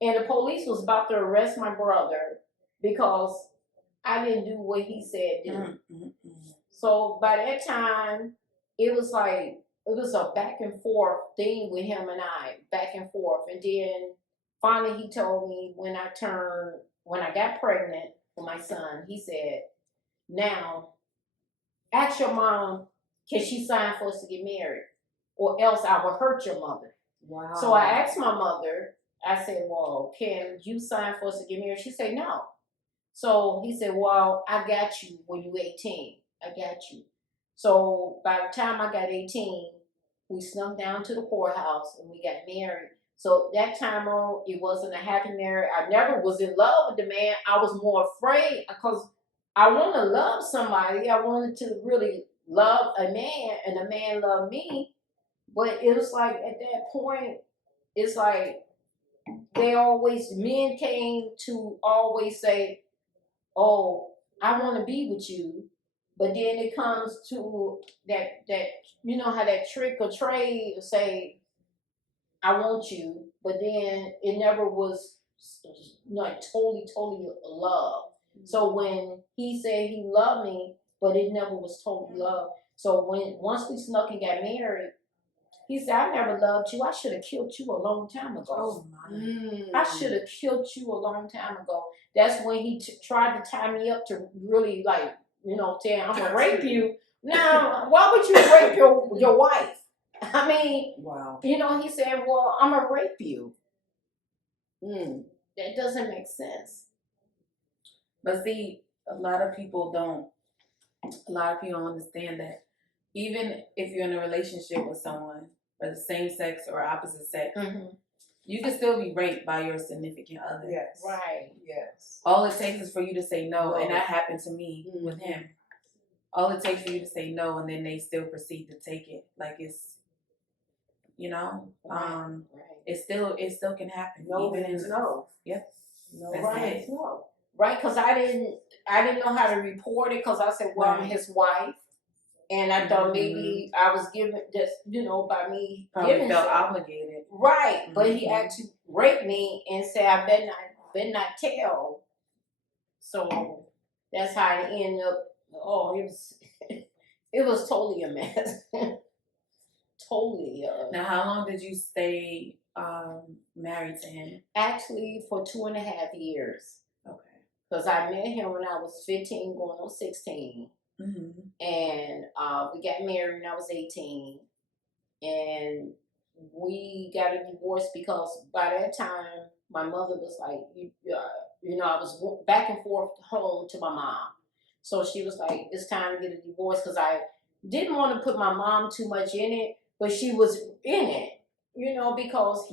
And the police was about to arrest my brother because I didn't do what he said do. So by that time, it was like, it was a back and forth thing with him and I, back and forth. And then finally he told me when I got pregnant with my son, he said, now, ask your mom, can she sign for us to get married? Or else I will hurt your mother. Wow. So I asked my mother, I said, well, can you sign for us to get married? She said, no. So he said, well, I got you when you're 18. I got you. So by the time I got 18, we snuck down to the courthouse and we got married. So that time on, it wasn't a happy marriage. I never was in love with the man. I was more afraid because I want to love somebody. I wanted to really love a man and a man loved me. But it was like at that point, it's like men came to always say, oh, I want to be with you. But then it comes to that you know how that trick or trade say, I want you, but then it never was like totally love. So when he said he loved me, but it never was total love. So once we snuck and got married, he said, I never loved you. I should have killed you a long time ago. Oh my. I should have killed you a long time ago. That's when he tried to tie me up to really like, you know, tell I'm going to rape you. Now, why would you rape your wife? I mean, wow. You know, he said, well, I'm going to rape you. That doesn't make sense. But see, a lot of people don't understand that even if you're in a relationship with someone, or the same sex or opposite sex, Mm-hmm. you can still be raped by your significant other. Yes. Right. Yes. All it takes is for you to say no, No. and that happened to me with him. All it takes for you to say no, and then they still proceed to take it. Like it's, Right. it still can happen. No even means in, no. Yep. No That's Right. means no. Right, because I didn't know how to report it because I said, well, I'm his wife. And I thought maybe I was given just, by me Probably giving felt some. obligated. Right, but he actually raped me and said I better not tell. So that's how it ended up. Oh, it was totally a mess. Totally. Now, how long did you stay married to him? Actually, for 2.5 years. Okay. Because I met him when I was 15, going on 16. And we got married when I was 18. And we got a divorce because by that time, my mother was like, I was back and forth home to my mom. So she was like, it's time to get a divorce because I didn't want to put my mom too much in it, but she was in it, because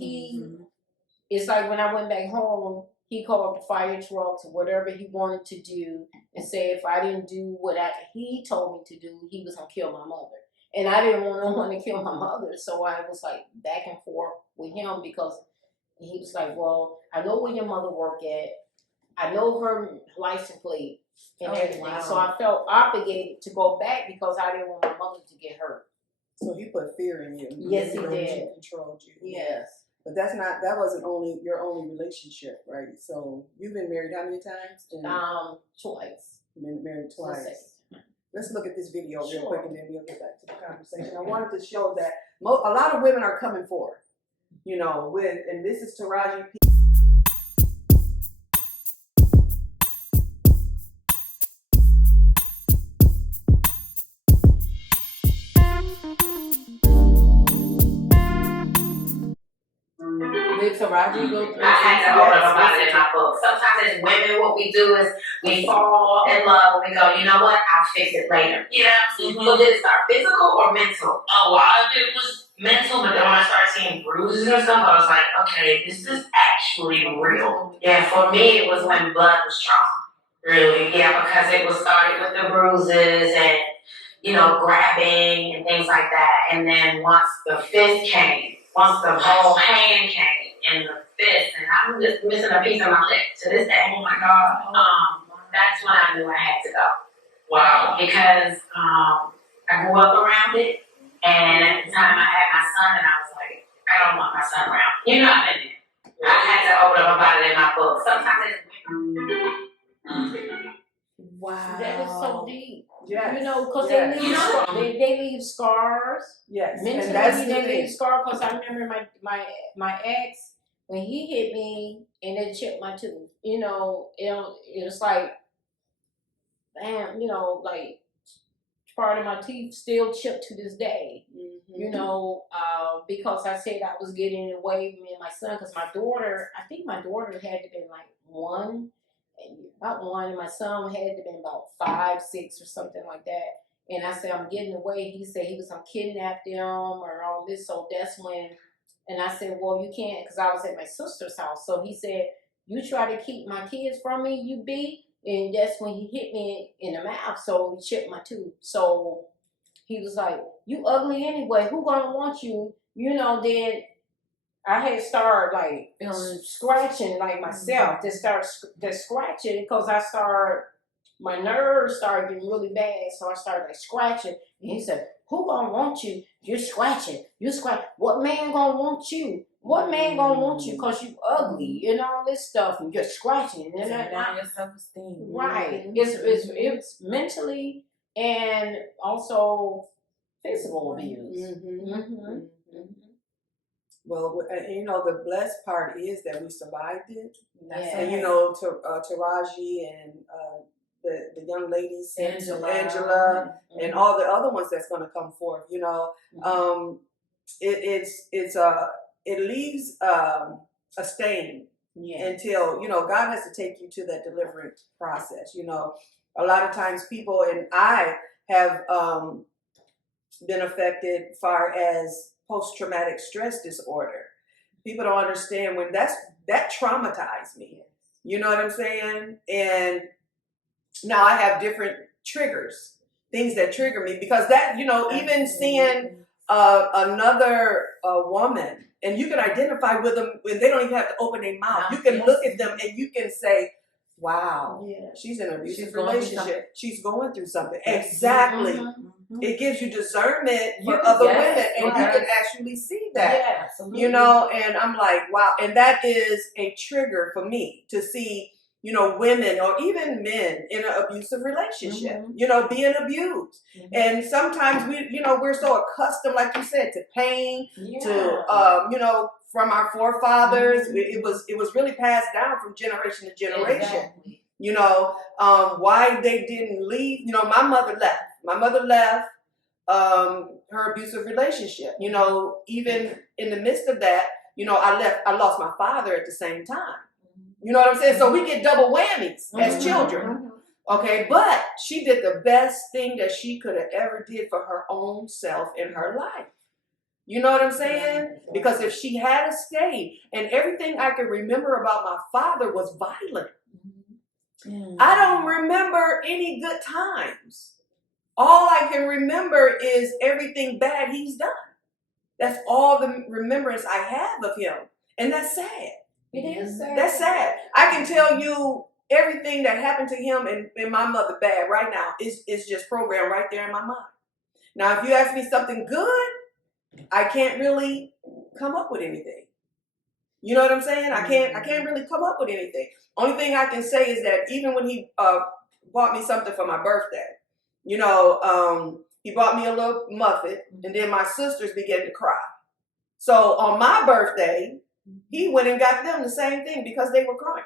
it's like when I went back home, he called the fire trucks or whatever he wanted to do and said if I didn't do what he told me to do, he was going to kill my mother. And I didn't want no one to kill my mother, so I was like back and forth with him because he was like, well, I know where your mother worked at. I know her license plate and everything. Wow. So I felt obligated to go back because I didn't want my mother to get hurt. So he put fear in you. Yes, he did. He controlled you. Yes. But that wasn't your only relationship, right? So you've been married how many times? Twice. You've been married twice. Let's look at this video real Sure. quick and then we'll get back to the conversation. I wanted to show that a lot of women are coming forward, and this is Tracie P. Did Taraji go through? I had to open up about it in my book. Sometimes as women, what we do is we fall in love and we go, you know what, I'll fix it later. Yeah. So did it start physical or mental? A lot of it was mental, but then when I started seeing bruises and stuff, I was like, okay, this is actually real. Yeah, for me, it was when blood was drawn. Really, yeah, because it was started with the bruises and, grabbing and things like that. And then once the fist came, once the whole hand came and the fist, and I'm just missing a piece of my lip to this day. Oh my God. That's when I knew I had to go. Wow. Because I grew up around it, and at the time I had my son, and I was like, I don't want my son around. You know what I mean? I had to open up about it in my book. Sometimes Wow. That is so deep. Yes. Because Yes. they leave scars. Yes. Mentally, And that's they leave scars. Because I remember my ex, when he hit me and it chipped my tooth. It was like, damn, like part of my teeth still chipped to this day. Because I said I was getting away with me and my son. Because I think my daughter had to be like about one, and my son had to be about 5, 6 or something like that. And I said, I'm getting away. He said he was going to kidnap them or all this. So that's when, and I said, well, you can't, because I was at my sister's house. So he said, you try to keep my kids from me, you be. And that's when he hit me in the mouth. So he chipped my tooth. So he was like, you ugly anyway. Who going to want you? Then I had started like scratching like myself. To start scratching because my nerves started getting really bad. So I started like scratching. And he said, who gonna want you? You're scratching. You scratch. What man gonna want you? What man gonna want you? Cause you ugly and all this stuff. And you're scratching. And down your self-esteem. Right. It's mentally and also physical abuse. Well, the blessed part is that we survived it. Yes. And Taraji and the young ladies, Angela, and all the other ones that's going to come forth. It leaves a stain until God has to take you to that deliverance process. A lot of times people, and I have been affected far as post-traumatic stress disorder. People don't understand when that traumatized me. You know what I'm saying? And now I have different triggers, things that trigger me, because that, you know, even seeing another woman, and you can identify with them when they don't even have to open their mouth. You can look at them and you can say, wow, she's in an abusive relationship. She's going through something. Exactly. It gives you discernment for other women, and you can actually see that. You know, and I'm like, wow. And that is a trigger for me to see, you know, women or even men in an abusive relationship, you know, being abused. And sometimes we're so accustomed, like you said, to pain, to, you know, from our forefathers. It was really passed down from generation to generation. You know, why they didn't leave. You know, my mother left. My mother left her abusive relationship. You know, even in the midst of that, you know, I lost my father at the same time. You know what I'm saying? So we get double whammies as children. Okay, but she did the best thing that she could have ever did for her own self in her life. You know what I'm saying? Because if she had stayed, and everything I can remember about my father was violent. I don't remember any good times. All I can remember is everything bad he's done. That's all the remembrance I have of him. And that's sad. It is sad. That's sad. I can tell you everything that happened to him and my mother bad right now is just programmed right there in my mind. Now, if you ask me something good, I can't really come up with anything. You know what I'm saying? I can't really come up with anything. Only thing I can say is that even when he bought me something for my birthday, you know, he bought me a little muffin, and then my sisters began to cry. So on my birthday, he went and got them the same thing because they were crying.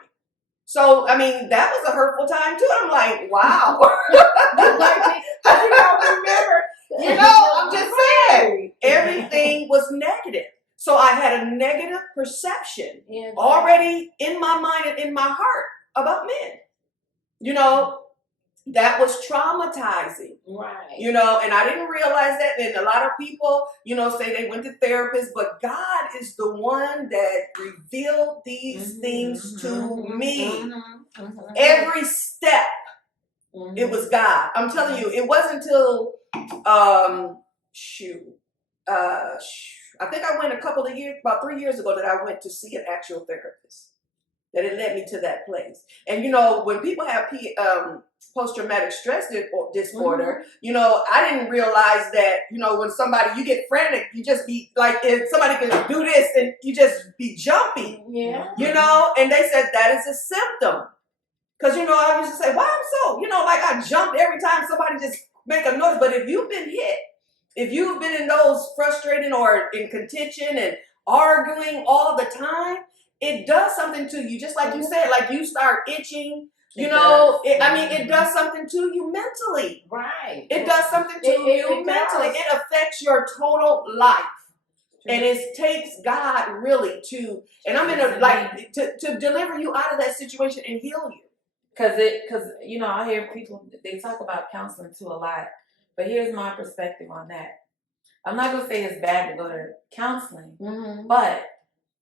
So, I mean, that was a hurtful time too. I'm like, wow. I did not remember. You know, I'm just saying, everything was negative. So I had a negative perception already in my mind and in my heart about men. You know, that was traumatizing. Right. You know, and I didn't realize that. And a lot of people, you know, say they went to therapists, but God is the one that revealed these things to me. Every step, it was God. I'm telling you, it wasn't until, I think I went about 3 years ago that I went to see an actual therapist. That it led me to that place. And, you know, when people have post-traumatic stress disorder, you know, I didn't realize that, you know, when you get frantic, you just be like, if somebody can do this and you just be jumpy, you know, and they said that is a symptom. Because, you know, I used to say, why I'm so, you know, like I jumped every time somebody just make a noise. But if you've been hit, if you've been in those frustrating or in contention and arguing all the time, it does something to you. Just like you said, like you start itching, you know, it does something to you mentally. Right. It does something to you mentally. It affects your total life. And it takes God really to deliver you out of that situation and heal you. Because you know, I hear people, they talk about counseling too a lot. But here's my perspective on that. I'm not going to say it's bad to go to counseling, but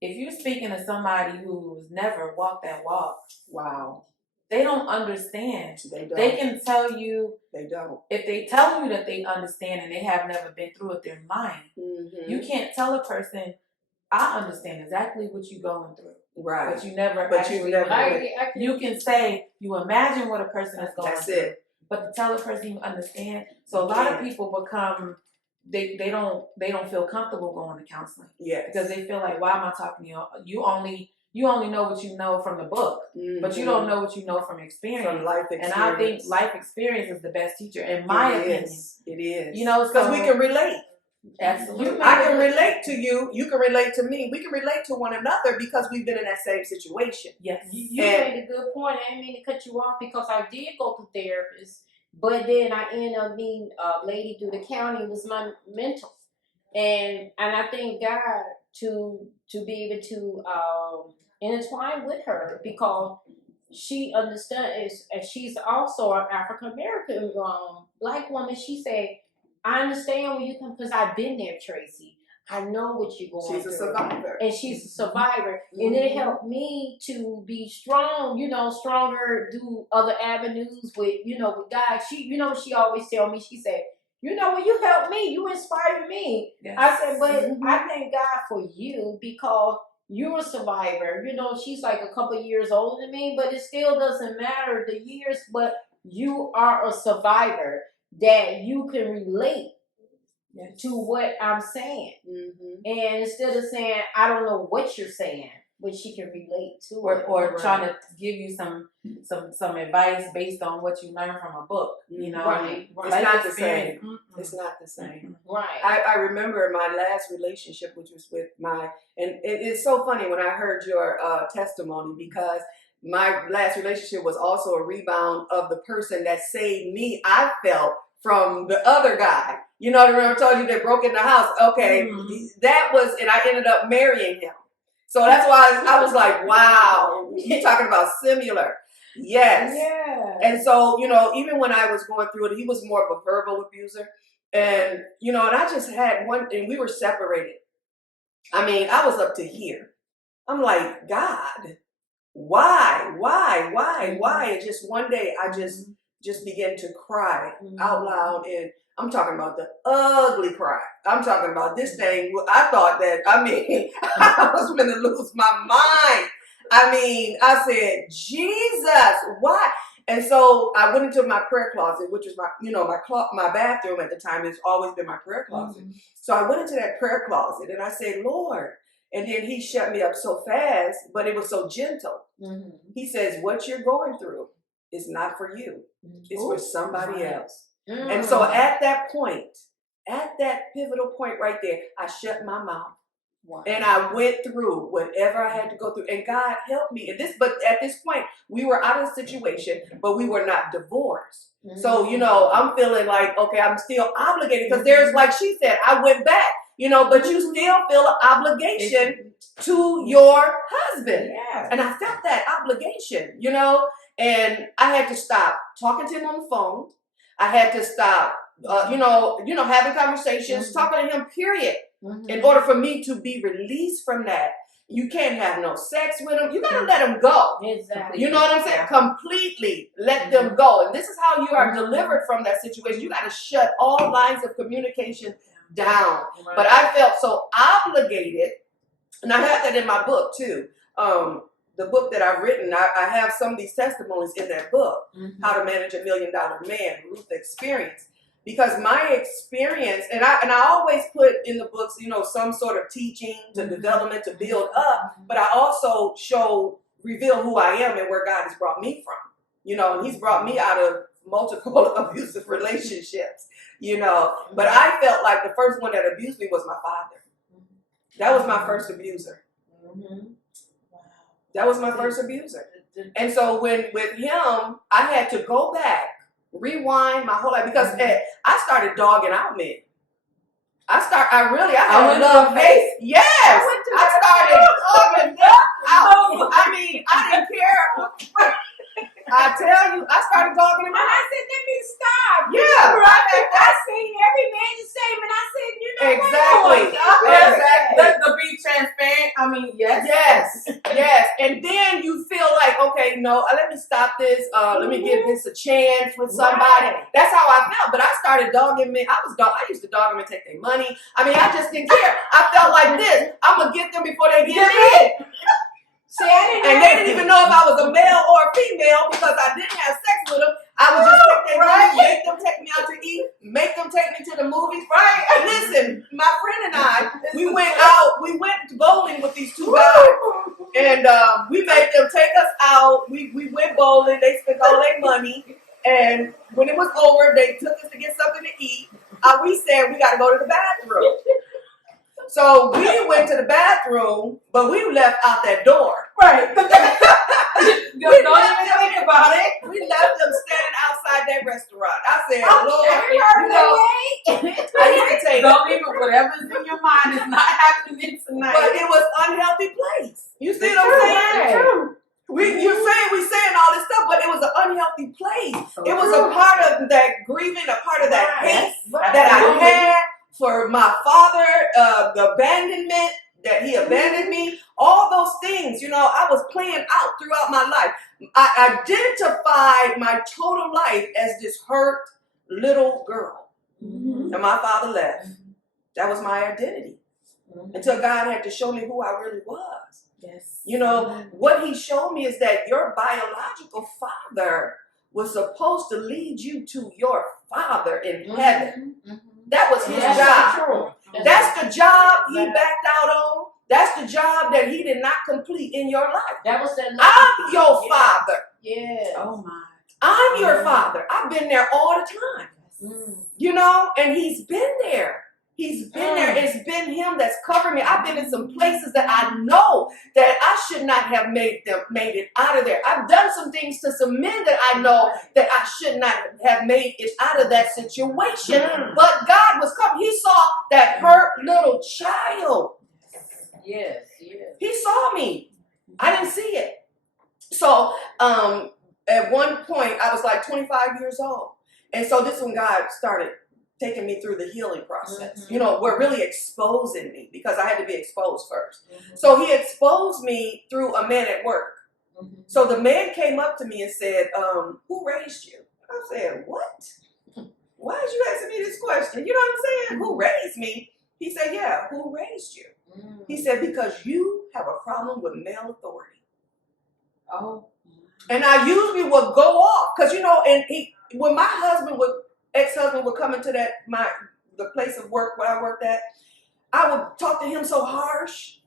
if you're speaking to somebody who's never walked that walk, wow, they don't understand. They don't. They can tell you. They don't. If they tell you that they understand and they have never been through it, they're lying. You can't tell a person, I understand exactly what you're going through. Right. But you never you can say, you imagine what a person is going through. That's it. But to tell a person you understand. So a lot of people become, they don't feel comfortable going to counseling. Yeah. Because they feel like, why am I talking to you? You only know what you know from the book, but you don't know what you know from experience. From life experience. And I think life experience is the best teacher, in my opinion. It is. You know, because we can relate. Absolutely. I can relate to you. You can relate to me. We can relate to one another because we've been in that same situation. Yes. You made a good point. I didn't mean to cut you off because I did go to therapists, but then I ended up being a lady through the county was my mentor. And I thank God to be able to intertwine with her because she understands, and she's also an African American Black woman. She said, I understand where you come because I've been there, Tracie. I know what you're going She's a through. survivor. And she's a survivor. And it helped me to be strong, stronger, do other avenues with God. She always tell me, she said, when you help me, you inspire me. Yes. I said, but I thank God for you because you're a survivor. She's like a couple years older than me, but it still doesn't matter the years, but you are a survivor that you can relate to what I'm saying. And instead of saying, I don't know what you're saying, but she can relate to it. Or trying to give you some advice based on what you learned from a book, Right. It's not the same. It's not the same. Right. I remember my last relationship, which was with and it's so funny when I heard your testimony, because my last relationship was also a rebound of the person that saved me, I felt, from the other guy. You know, I told you that broke in the house. Okay, that was, and I ended up marrying him. So that's why I was like, wow, you're talking about similar. Yes. Yeah. And so, even when I was going through it, he was more of a verbal abuser. And, and I just had one, and we were separated. I mean, I was up to here. I'm like, God, why? And just one day I just began to cry out loud, and I'm talking about the ugly cry. I'm talking about this thing. I thought that, I was going to lose my mind. I said, Jesus, why? And so I went into my prayer closet, which was my bathroom at the time. It's always been my prayer closet. So I went into that prayer closet and I said, Lord. And then he shut me up so fast, but it was so gentle. He says, what you're going through is not for you. It's for somebody else. And so at that pivotal point right there, I shut my mouth. Wow. And I went through whatever I had to go through, and God helped me. But at this point, we were out of the situation, but we were not divorced. So, I'm feeling like, okay, I'm still obligated, because there's, like she said, I went back, but you still feel an obligation to your husband. Yeah. And I felt that obligation, and I had to stop talking to him on the phone. I had to stop, having conversations, talking to him, period. In order for me to be released from that. You can't have no sex with him. You got to let him go. Exactly. You know what I'm saying? Yeah. Completely let them go. And this is how you are delivered from that situation. You got to shut all lines of communication down. Right. But I felt so obligated, and I have that in my book too. The book that I've written, I have some of these testimonies in that book, How to Manage $1 Million Man, Ruth Experience. Because my experience, and I always put in the books, some sort of teaching to development to build up, but I also reveal who I am and where God has brought me from, and he's brought me out of multiple abusive relationships, but I felt like the first one that abused me was my father. That was my first abuser. That was my first abuser. And so with him, I had to go back, rewind my whole life, because I started dogging out men. I had love hate. Yes, I started dogging them out. I didn't care. I tell you, I started dogging him out. I said, let me stop. Yeah. I seen every man the same, and I said, exactly. To be transparent, yes. And then you feel like, okay, no, let me stop this. Let me give this a chance with somebody. Right. That's how I felt. But I started dogging men. I used to dog them and take their money. I just didn't care. I felt like this. I'm gonna get them before they get me. See, and they didn't even know if I was a male or a female, because I didn't have sex with them. I would just take their money, make them take me out to eat, make them take me to the movies. Right? And listen, my friend and I, we went bowling with these two guys, and we made them take us out. We went bowling. They spent all their money, and when it was over, they took us to get something to eat. We said we got to go to the bathroom. So we went to the bathroom, but we left out that door. Right. Don't even think about it. We left them standing outside that restaurant. I said, Lord, I used to take whatever's in your mind is not happening tonight. But it was an unhealthy place. You see what I'm saying? We saying all this stuff, but it was an unhealthy place. It was a part of that grieving, a part of that hate that I had. for my father, the abandonment, that he abandoned me, all those things, I was playing out throughout my life. I identified my total life as this hurt little girl. And my father left. That was my identity. Until God had to show me who I really was. Yes. What he showed me is that your biological father was supposed to lead you to your Father in heaven. That was his job. That's the job he backed out on. That's the job that he did not complete in your life. That was I'm your father. Yeah. Oh my. I'm your father. I've been there all the time. And he's been there. He's been there. It's been him that's covering me. I've been in some places that I know that I should not have made it out of there. I've done some things to some men that I know that I should not have made it out of that situation. But God was coming. He saw that hurt little child. Yes. He saw me. I didn't see it. So at one point, I was like 25 years old. And so this is when God started taking me through the healing process. We're really exposing me because I had to be exposed first. So he exposed me through a man at work. So the man came up to me and said, who raised you? I said, what? Why did you asking me this question? You know what I'm saying? Who raised me? He said, yeah, who raised you? He said, because you have a problem with male authority. Oh. And I usually would go off because, when my ex-husband would come into the place of work where I worked at, I would talk to him so harsh.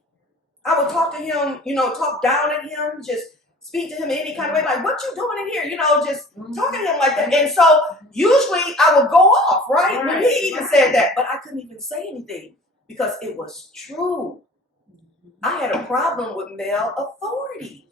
I would talk to him, talk down at him, just speak to him in any kind of way, like, what you doing in here? Just talking to him like that. And so usually I would go off, right? When he even said that, but I couldn't even say anything because it was true. I had a problem with male authority.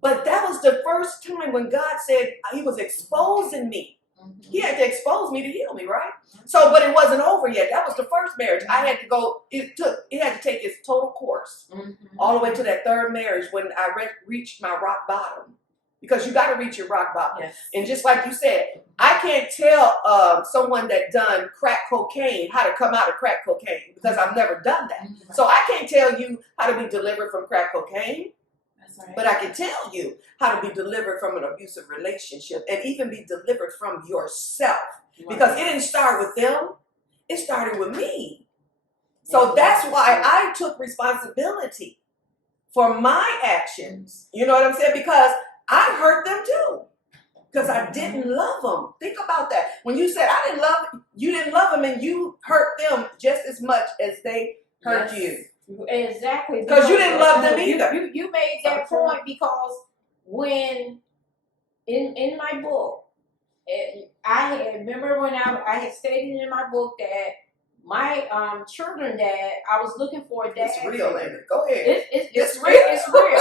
But that was the first time when God said he was exposing me. He had to expose me to heal me, right? So, but it wasn't over yet. That was the first marriage. I had to go, it had to take its total course all the way to that third marriage when I reached my rock bottom. Because you got to reach your rock bottom. Yes. And just like you said, I can't tell someone that done crack cocaine how to come out of crack cocaine because I've never done that. So I can't tell you how to be delivered from crack cocaine. Right. But I can tell you how to be delivered from an abusive relationship and even be delivered from yourself. Because it didn't start with them. It started with me. So that's why I took responsibility for my actions. You know what I'm saying? Because I hurt them too. Because I didn't love them. Think about that. When you said you didn't love them and you hurt them just as much as they hurt you. Exactly. Because you didn't love them either. You made that point because when in my book, remember when I had stated in my book that my children dad, I was looking for a dad. It's real, ain't it? Go ahead. It's real. It's real.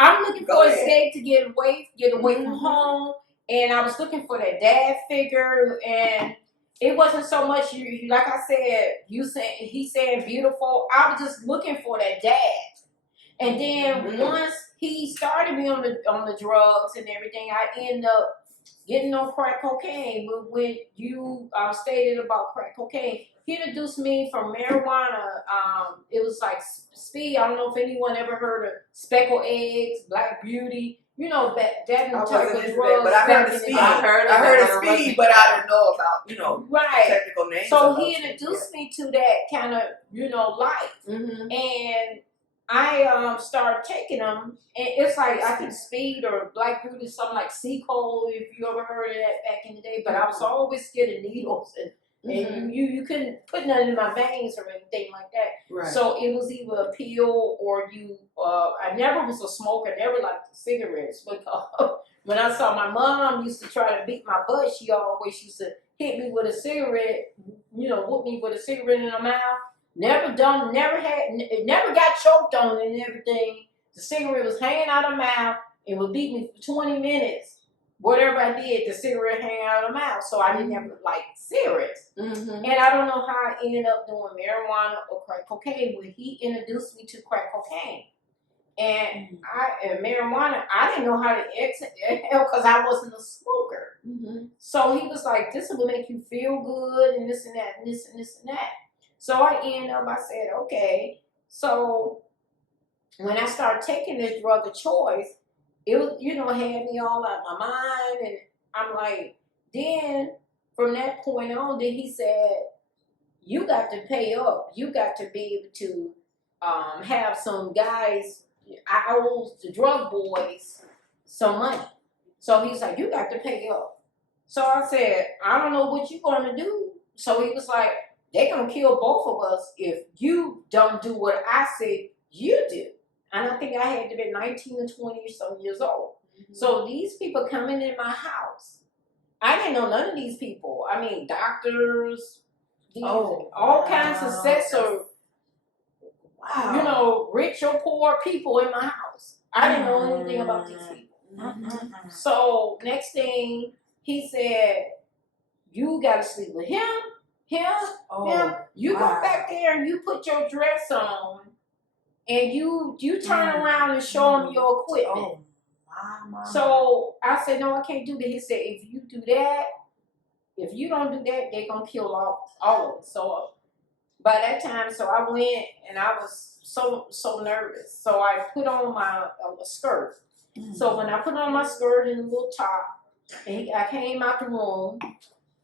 I'm looking for a ahead. escape to get away from home, and I was looking for that dad figure, and it wasn't so much you like I said, he said beautiful. I was just looking for that dad. And then once he started me on the drugs and everything, I ended up getting on crack cocaine. But when you stated about crack cocaine, he introduced me from marijuana. It was like speed. I don't know if anyone ever heard of speckled eggs, Black Beauty. That type of drugs. But I heard of speed. I heard of speed, but I didn't know about, technical names. So he introduced me to that kind of, life. And I started taking them, and it's like I think speed or Black Beauty, something like Seacold, if you ever heard of that back in the day. But I was always scared of needles, and you couldn't put nothing in my veins or anything like that. Right. So it was either a pill or I never was a smoker, never liked cigarettes, because when I saw my mom used to try to beat my butt, she always used to hit me with a cigarette, whoop me with a cigarette in the mouth. Never got choked on and everything. The cigarette was hanging out of the mouth. It would beat me for 20 minutes. Whatever I did, the cigarette hanging out of the mouth. So I didn't ever like cigarettes. And I don't know how I ended up doing marijuana or crack cocaine, but he introduced me to crack cocaine. And marijuana, I didn't know how to exhale because I wasn't a smoker. So he was like, this will make you feel good and this and that and this and this and that. So I said, okay. So when I started taking this drug of choice, it was, had me all out of my mind. And I'm like, then from that point on, then he said, you got to pay up. You got to be able to have some guys, I owe the drug boys some money. So he's like, you got to pay up. So I said, I don't know what you're going to do. So he was like, they're going to kill both of us if you don't do what I say you do. And I think I had to be 19 or 20 or some years old. So these people coming in my house, I didn't know none of these people. I mean, doctors, all kinds of sets of, rich or poor people in my house. I didn't know anything about these people. So next thing, he said, you got to sleep with him. You go back there and you put your dress on and you turn around and show him your equipment. So I said, no, I can't do that. He said, if you do that, if you don't do that, they're going to kill all of us. So by that time, so I went and I was so nervous. So I put on my skirt. So when I put on my skirt and a little top, and I came out the room,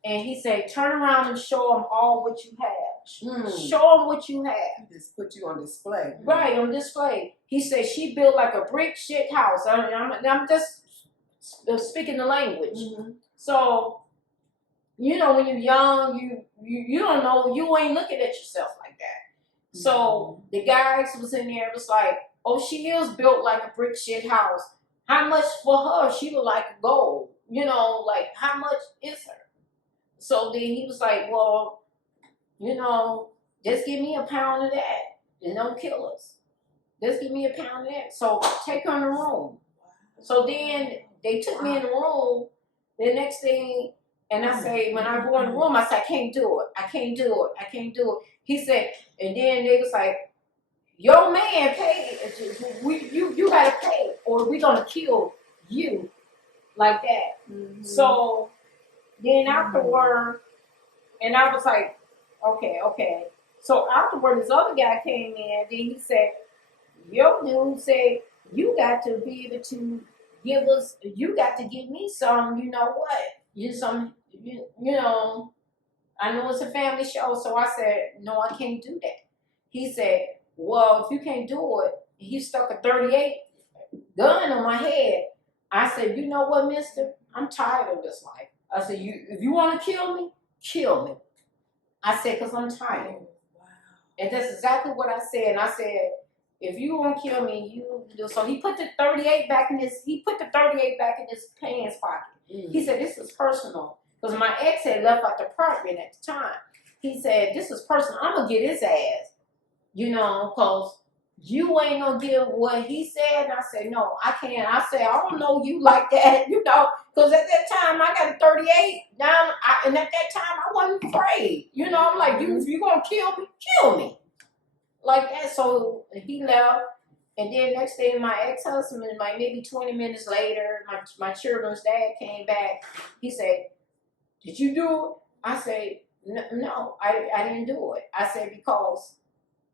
and he said, turn around and show them all what you have. Show them what you have. He just put you on display. Right, on display. He said, she built like a brick shit house. I'm just speaking the language. So, when you're young, you don't know, you ain't looking at yourself like that. So the guys was in there, was like, oh, she is built like a brick shit house. How much for her? She look like gold. Like, how much is her? So then he was like, well, just give me a pound of that and don't kill us. Just give me a pound of that. So take her in the room. So then they took me in the room. The next thing, and I say, when I go in the room, I say, I can't do it. I can't do it. I can't do it. He said, and then they was like, your man paid. You gotta pay, or we're gonna kill you like that. So then afterward, and I was like, okay. So afterward, this other guy came in. Then he said, your dude said, you got to be able to give us. You got to give me some. You know what? I know it's a family show. So I said, no, I can't do that. He said, well, if you can't do it, he stuck a 38 gun on my head. I said, you know what, mister? I'm tired of this life. I said, if you want to kill me, kill me. I said, because I'm tired. Wow. And that's exactly what I said. And I said, if you won't kill me, you do. So he put the 38 back in his pants pocket. He said, this is personal. Because my ex had left out the apartment at the time. He said, this is personal. I'm going to get his ass. Because you ain't going to give what he said. And I said, no, I can't. I said, I don't know you like that, because at that time I got a 38 down. And at that time I wasn't afraid. I'm like, if you're going to kill me. Like that. So he left. And then next day, my ex-husband, like maybe 20 minutes later, my children's dad came back. He said, did you do it? I said, no, I didn't do it. I said, because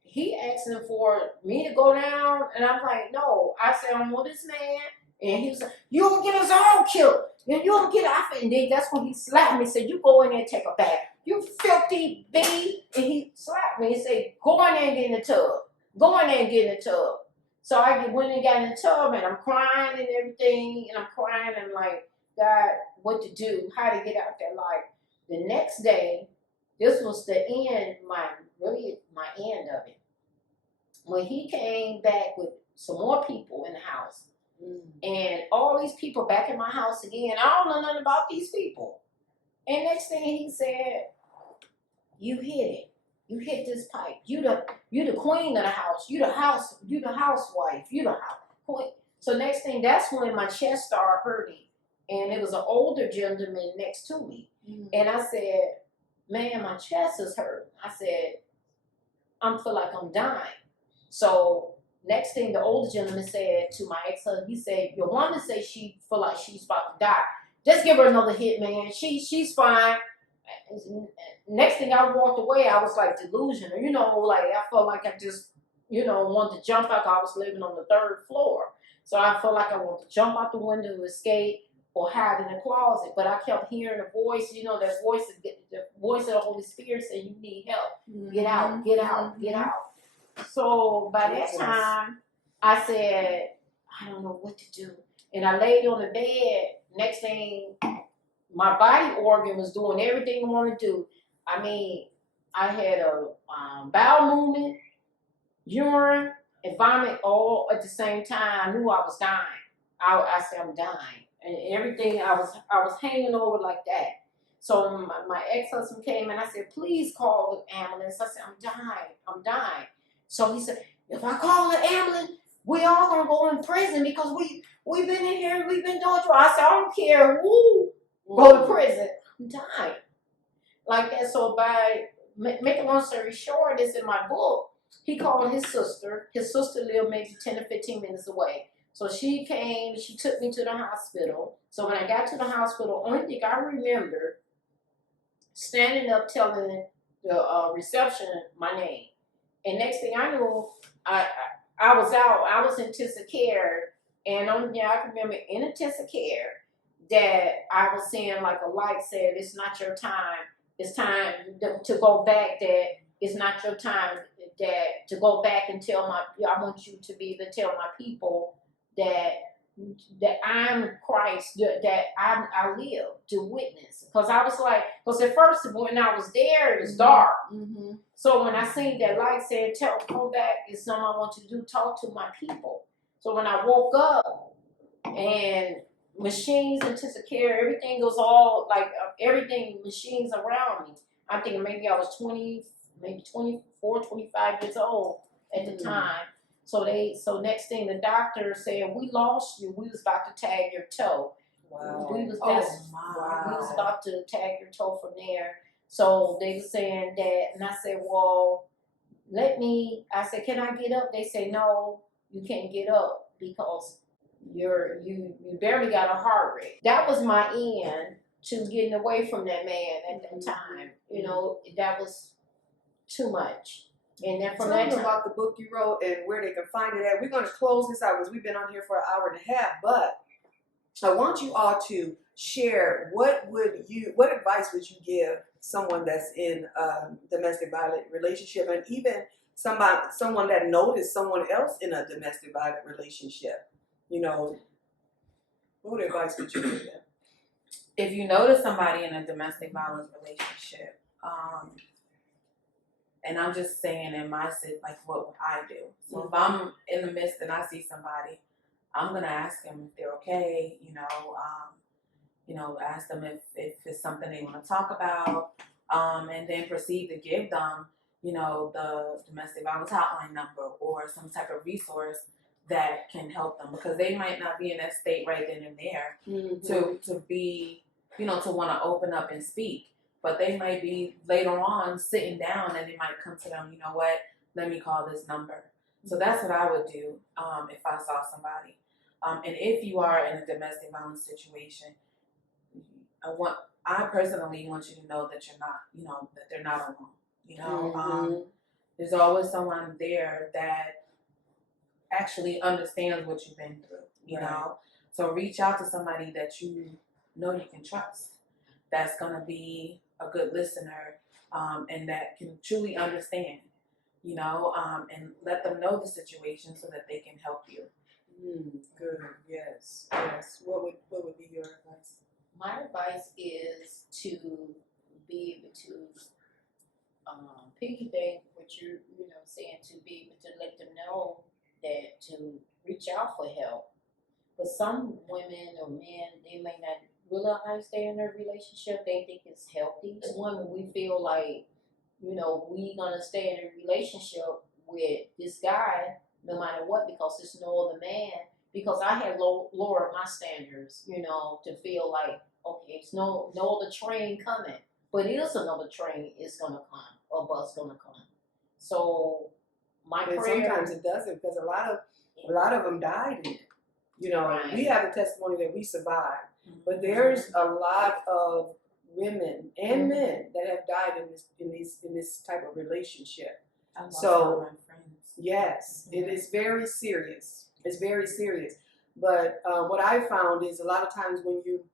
he asking for me to go down, and I'm like, no. I said, I know this man, and he was like, you don't get us all killed, and you don't get off. And then that's when he slapped me. Said, you go in there and take a bath, you filthy bee. And he slapped me and said, go in there and get in the tub. Go in there and get in the tub. So I went and got in the tub, and I'm crying and everything, and I'm crying and like, God, what to do, how to get out that life. The next day, this was the end, my end of it. When he came back with some more people in the house, and all these people back in my house again, I don't know nothing about these people. And next thing he said, you hit it. You hit this pipe. You the queen of the house. You the housewife. You the queen. So next thing, that's when my chest started hurting. And it was an older gentleman next to me. And I said, man, my chest is hurting. I said, I feel like I'm dying. So next thing, the older gentleman said to my ex-husband, he said, your woman says she feel like she's about to die. Just give her another hit, man. She's fine. Next thing I walked away, I was like delusional. You know, like I felt like I just, you know, wanted to jump out. I was living on the 3rd floor. So I felt like I wanted to jump out the window to escape or hide in the closet. But I kept hearing a voice, you know, that voice, the voice of the Holy Spirit saying, you need help. Get out, get out, get out. So by that time, I said, I don't know what to do. And I laid on the bed. Next thing, my body organ was doing everything I want to do. I mean, I had a bowel movement, urine, and vomit all at the same time. I knew I was dying. I said, I'm dying. And everything, I was hanging over like that. So my ex-husband came and I said, please call the ambulance. I said, I'm dying. So he said, if I call the ambulance, we all gonna go in prison because we've been in here, we've been doing drugs. I said, I don't care who go to prison. I'm dying. Like that. So by make a long story short, it's in my book. He called his sister. His sister lived maybe 10 to 15 minutes away. So she came, she took me to the hospital. So when I got to the hospital, only thing I remember standing up telling the reception my name. And next thing I knew, I was out. I was in intensive care. And only thing I can remember in intensive care that I was seeing like a light said, it's not your time. It's time to go back. That it's not your time. That to go back and tell I want you to be able to tell my people that I'm Christ, that I live to witness. Because I was like, because at first when I was there, it was dark. Mm-hmm. So when I seen that light said, come back, it's something I want you to do, talk to my people. So when I woke up and machines, intensive care, everything was all like everything, machines around me. I'm thinking maybe I was 20, maybe 24, 25 years old at the time. So next thing the doctor said, we lost you. We was about to tag your toe. Wow. We was about to tag your toe from there. So they were saying that, and I said, well, I said, can I get up? They say, no, you can't get up because you barely got a heart rate. That was my end to getting away from that man at that time. You know, that was too much. And then from Tell them about the book you wrote and where they can find it at. We're going to close this out because we've been on here for an hour and a half, but I want you all to share what advice would you give someone that's in a domestic violent relationship, and even someone that noticed someone else in a domestic violent relationship. You know, what advice would you give them? If you notice somebody in a domestic violence relationship, and I'm just saying in my sit, like what would I do? So if I'm in the midst and I see somebody, I'm gonna ask them if they're okay. Ask them if it's something they want to talk about, and then proceed to give them, the domestic violence hotline number or some type of resource that can help them, because they might not be in that state right then and there to be, to want to open up and speak. But they might be later on sitting down and it might come to them, you know what, let me call this number. So that's what I would do if I saw somebody. And if you are in a domestic violence situation, I personally want you to know that you're not, that they're not alone. There's always someone there that actually understands what you've been through, you know. So reach out to somebody that you know you can trust, that's gonna be a good listener, and that can truly understand, and let them know the situation so that they can help you. Good. Yes. What would be your advice? My advice is to be able to piggyback what you're saying, to be able to let them know that to reach out for help. But some women or men, they may not realize they're in a relationship. They think it's healthy. As women, we feel like, we gonna stay in a relationship with this guy no matter what, because there's no other man. Because I had lowered my standards, to feel like, okay, it's no other train coming. But it is another train is gonna come, or bus gonna come. So my prayer. Sometimes it doesn't, because a lot of them died in it. You know, Right. we have the testimony that we survived, but there's a lot of women and men that have died in this type of relationship. I lost So, all my friends. Yes, it is very serious. It's very serious. But what I found is a lot of times when you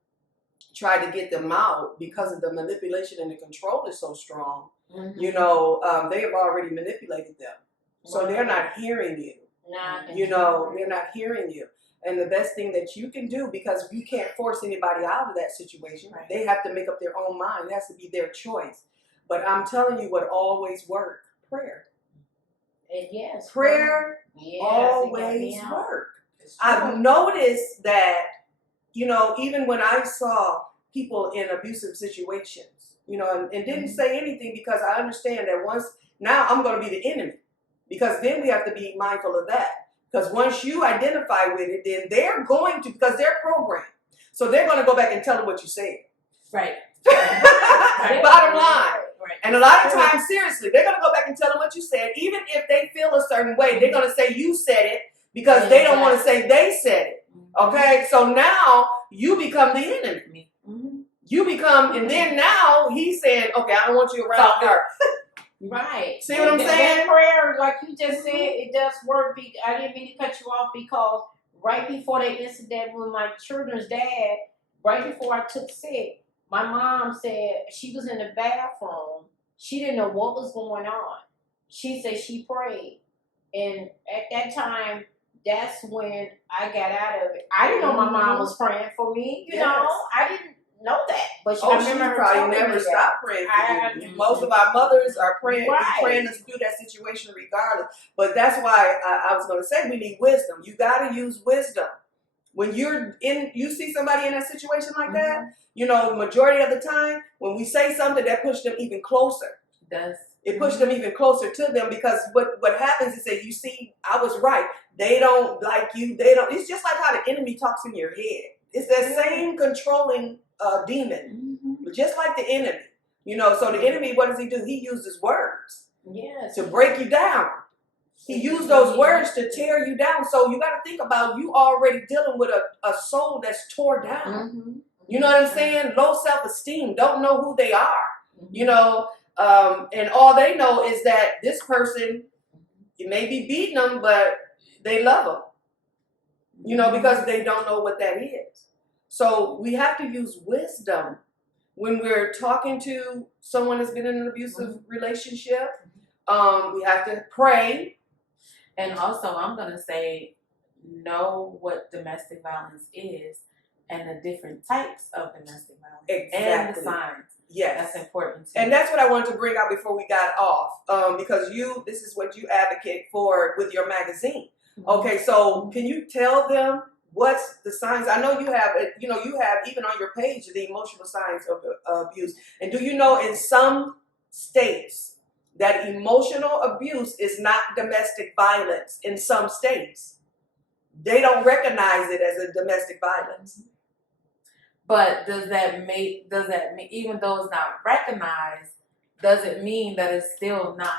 try to get them out, because of the manipulation and the control is so strong, you know, they have already manipulated them. So they're not hearing you. You know, they're not hearing you. And the best thing that you can do, because you can't force anybody out of that situation, Right. they have to make up their own mind. It has to be their choice. But I'm telling you what always works, prayer. And yes. Prayer Yes, always works. I've noticed that, you know, even when I saw people in abusive situations, you know, and didn't say anything, because I understand that now I'm going to be the enemy, because then we have to be mindful of that. Because once you identify with it, then they're going to, because they're programmed. So they're going to go back and tell them what you said. Right. Bottom line. Right. And a lot of times, seriously, they're going to go back and tell them what you said. Even if they feel a certain way, they're going to say you said it, because they don't want to say they said it. Okay? So now you become the enemy. You become, and then now he's saying, okay, I don't want you around her. Right. See what I'm saying? That prayer, like you just said, it does work. I didn't mean to cut you off, because right before the incident with my children's dad, right before I took sick, my mom said she was in the bathroom. She didn't know what was going on. She said she prayed. And at that time, that's when I got out of it. I didn't know my mom was praying for me. You know, I didn't know that. But I remember her probably telling me never that. stopped praying for you. Most of our mothers are praying, praying us through that situation regardless. But that's why I was going to say we need wisdom. You got to use wisdom. When you see somebody in a situation like that, you know, the majority of the time, when we say something, that pushes them even closer. It pushed them even closer to them, because what happens is that you see, I was right. They don't like you. It's just like how the enemy talks in your head. It's that same controlling demon, just like the enemy. You know, so the enemy, what does he do? He uses words to break you down. He used those words to tear you down. So you got to think about, you already dealing with a soul that's tore down. You know what I'm saying? Low self-esteem, don't know who they are. You know, and all they know is that this person, you may be beating them, but they love them. You know, because they don't know what that is. So we have to use wisdom when we're talking to someone that's been in an abusive relationship. We have to pray. And also, I'm going to say, know what domestic violence is and the different types of domestic violence. Exactly. And the signs. Yes. That's important too. And that's what I wanted to bring out before we got off, because this is what you advocate for with your magazine. Okay, so can you tell them what's the signs? I know you have even on your page, the emotional signs of abuse. And do you know in some states that emotional abuse is not domestic violence? In some states, they don't recognize it as a domestic violence. But does that mean, even though it's not recognized, does it mean that it's still not?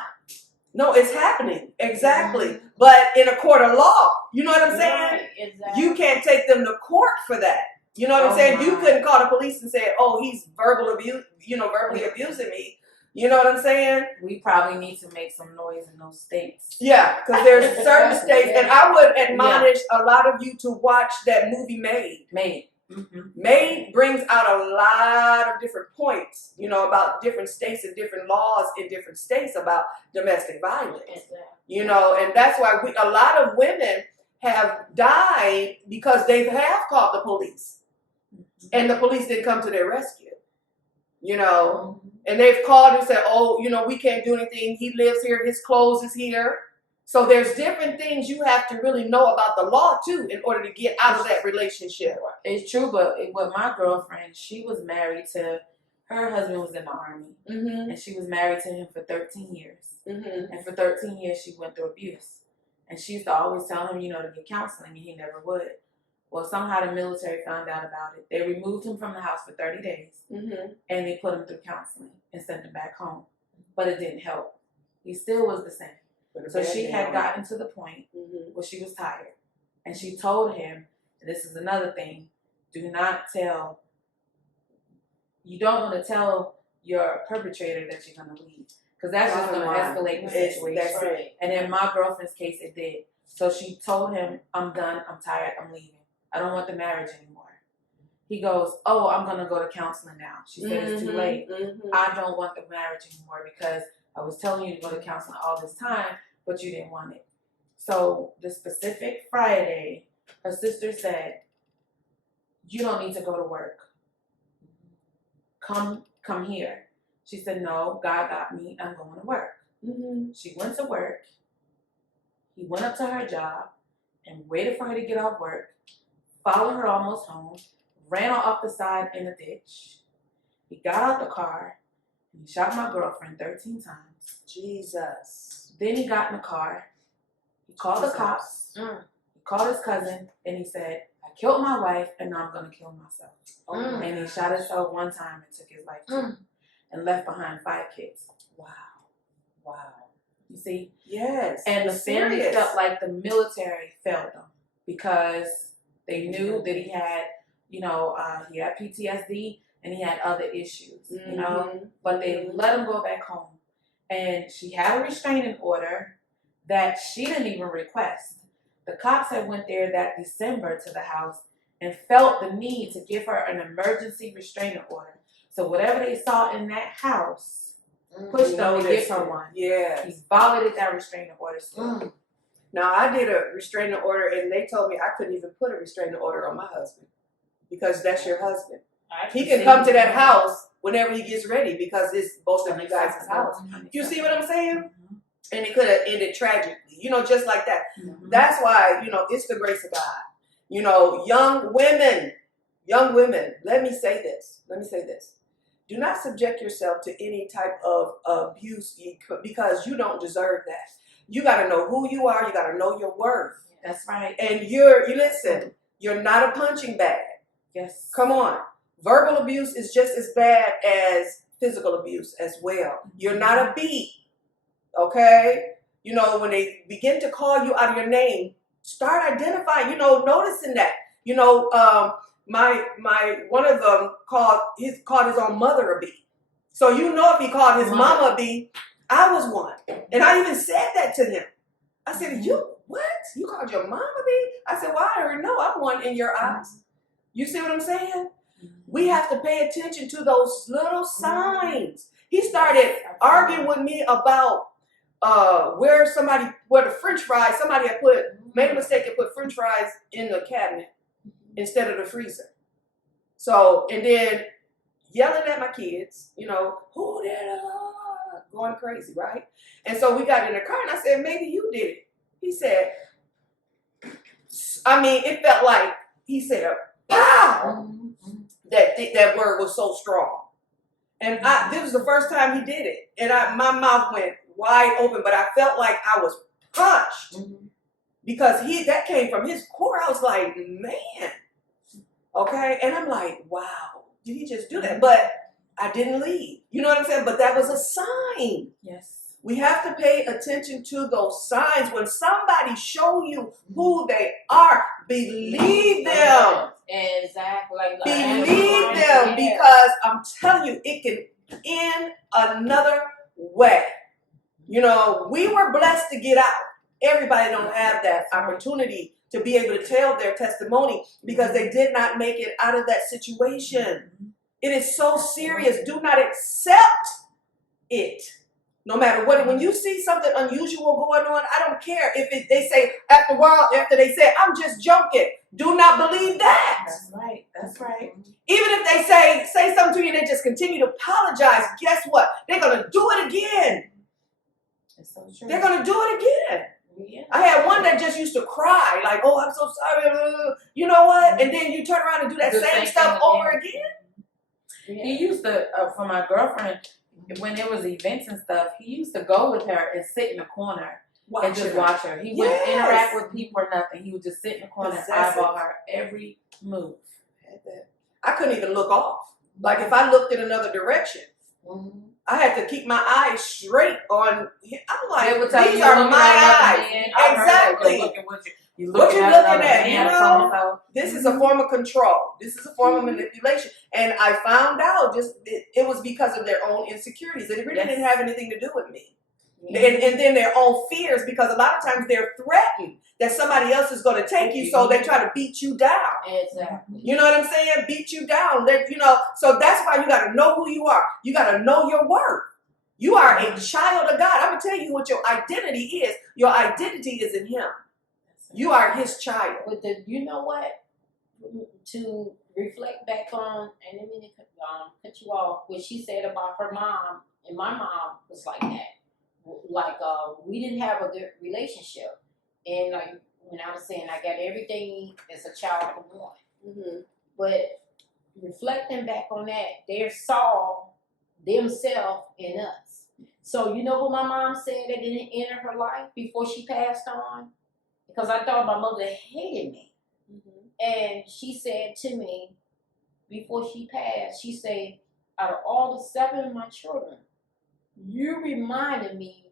No, it's happening. Exactly. But in a court of law, you know what I'm saying? Right, exactly. You can't take them to court for that. You know what I'm saying? You couldn't call the police and say, oh, he's verbally abusing me. You know what I'm saying? We probably need to make some noise in those states. Yeah, because there's certain states, and I would admonish a lot of you to watch that movie Made. Made brings out a lot of different points, you know, about different states and different laws in different states about domestic violence. You know, and that's why a lot of women have died because they have called the police, and the police didn't come to their rescue. You know, and they've called and said, oh, you know, we can't do anything. He lives here. His clothes is here. So there's different things you have to really know about the law, too, in order to get out of that relationship. It's true, but with my girlfriend, she was married to, her husband was in the Army, and she was married to him for 13 years. And for 13 years, she went through abuse. And she used to always tell him, you know, to get counseling, and he never would. Well, somehow the military found out about it. They removed him from the house for 30 days, and they put him through counseling and sent him back home. But it didn't help. He still was the same. So she had gotten to the point where she was tired. And she told him And this is another thing. Do not tell. You don't want to tell your perpetrator that you're going to leave. Because that's just going to escalate the situation. Right. And in my girlfriend's case, it did. So she told him, I'm done, I'm tired, I'm leaving. I don't want the marriage anymore. He goes, oh, I'm going to go to counseling now. She said it's too late. I don't want the marriage anymore because I was telling you to go to counseling all this time, but you didn't want it. So the specific Friday, her sister said, you don't need to go to work. Come here. She said, no, God got me. I'm going to work. She went to work. He went up to her job and waited for her to get off work, followed her almost home, ran her off the side in a ditch. He got out the car and he shot my girlfriend 13 times. Jesus. Then he got in the car. He called the cops. He called his cousin and he said, I killed my wife and now I'm going to kill myself. And he shot himself one time and took his life too. And left behind 5 kids. Wow. You see? Yes. And the family felt like the military failed them because they knew that he had, he had PTSD and he had other issues, but they let him go back home. And she had a restraining order that she didn't even request. The cops had went there that December to the house and felt the need to give her an emergency restraining order. So whatever they saw in that house pushed them to give her one. Yeah. He violated that restraining order still. Now, I did a restraining order, and they told me I couldn't even put a restraining order on my husband because that's your husband. He can come to that house whenever he gets ready because it's both of you guys' house. You see what I'm saying? And it could have ended tragically, just like that. That's why, it's the grace of God. Young women, let me say this. Do not subject yourself to any type of abuse because you don't deserve that. You got to know who you are. You got to know your worth. That's right. And listen, you're not a punching bag. Yes. Come on. Verbal abuse is just as bad as physical abuse as well. You're not a bee. Okay? When they begin to call you out of your name, start identifying, noticing that. My one of them called his own mother a bee. So if he called his mama a bee, I was one. And I even said that to him. I said, you what? You called your mama a bee? I said, well, I already know I'm one in your eyes. You see what I'm saying? We have to pay attention to those little signs. He started arguing with me about where the French fries, somebody had made a mistake and put French fries in the cabinet instead of the freezer. So, and then yelling at my kids, who did it? Going crazy, right? And so we got in the car and I said, maybe you did it. He said, it felt like he said, pow! That word was so strong. And this was the first time he did it. And my mouth went wide open, but I felt like I was punched because that came from his core. I was like, man. Okay. And I'm like, wow, did he just do that? But I didn't leave. You know what I'm saying? But that was a sign. Yes. We have to pay attention to those signs. When somebody show you who they are, believe them. Exactly. Believe them because I'm telling you, it can end another way. We were blessed to get out. Everybody don't have that opportunity to be able to tell their testimony because they did not make it out of that situation. It is so serious. Do not accept it. No matter what. When you see something unusual going on, I don't care if they say after they say, I'm just joking. Do not believe that. That's right. Even if they say something to you and they just continue to apologize, guess what? They're going to do it again. It's so true. They're going to do it again. Yeah. I had one that just used to cry, like, oh, I'm so sorry. You know what? And then you turn around and do that same stuff over again. Yeah. He used to, for my girlfriend, when there was events and stuff, he used to go with her and sit in the corner and just watch her. He wouldn't interact with people or nothing. He would just sit in the corner and eyeball her every move. I couldn't even look off. Like if I looked in another direction, I had to keep my eyes straight on him. I'm like, would tell you these you're are looking my at another eyes. man. I heard that. Exactly. You're looking what you What looking you at looking another at, man, you know? so-and-so. This is a form of control. This is a form of manipulation. And I found out it was because of their own insecurities. It really didn't have anything to do with me. And then their own fears, because a lot of times they're threatened that somebody else is going to take you, so they try to beat you down. Exactly. You know what I'm saying? Beat you down. So that's why you got to know who you are. You got to know your worth. You are a child of God. I'm going to tell you what your identity is. Your identity is in Him. You are His child. But you know what? To reflect back on, and let me cut you off, what she said about her mom, and my mom was like that. Like, we didn't have a good relationship. And like when I was saying, I got everything as a child could want. Mm-hmm. But reflecting back on that, they saw themselves in us. So you know what my mom said that didn't enter her life before she passed on? Because I thought my mother hated me. Mm-hmm. And she said to me, before she passed, she said, out of all the 7 of my children, you reminded me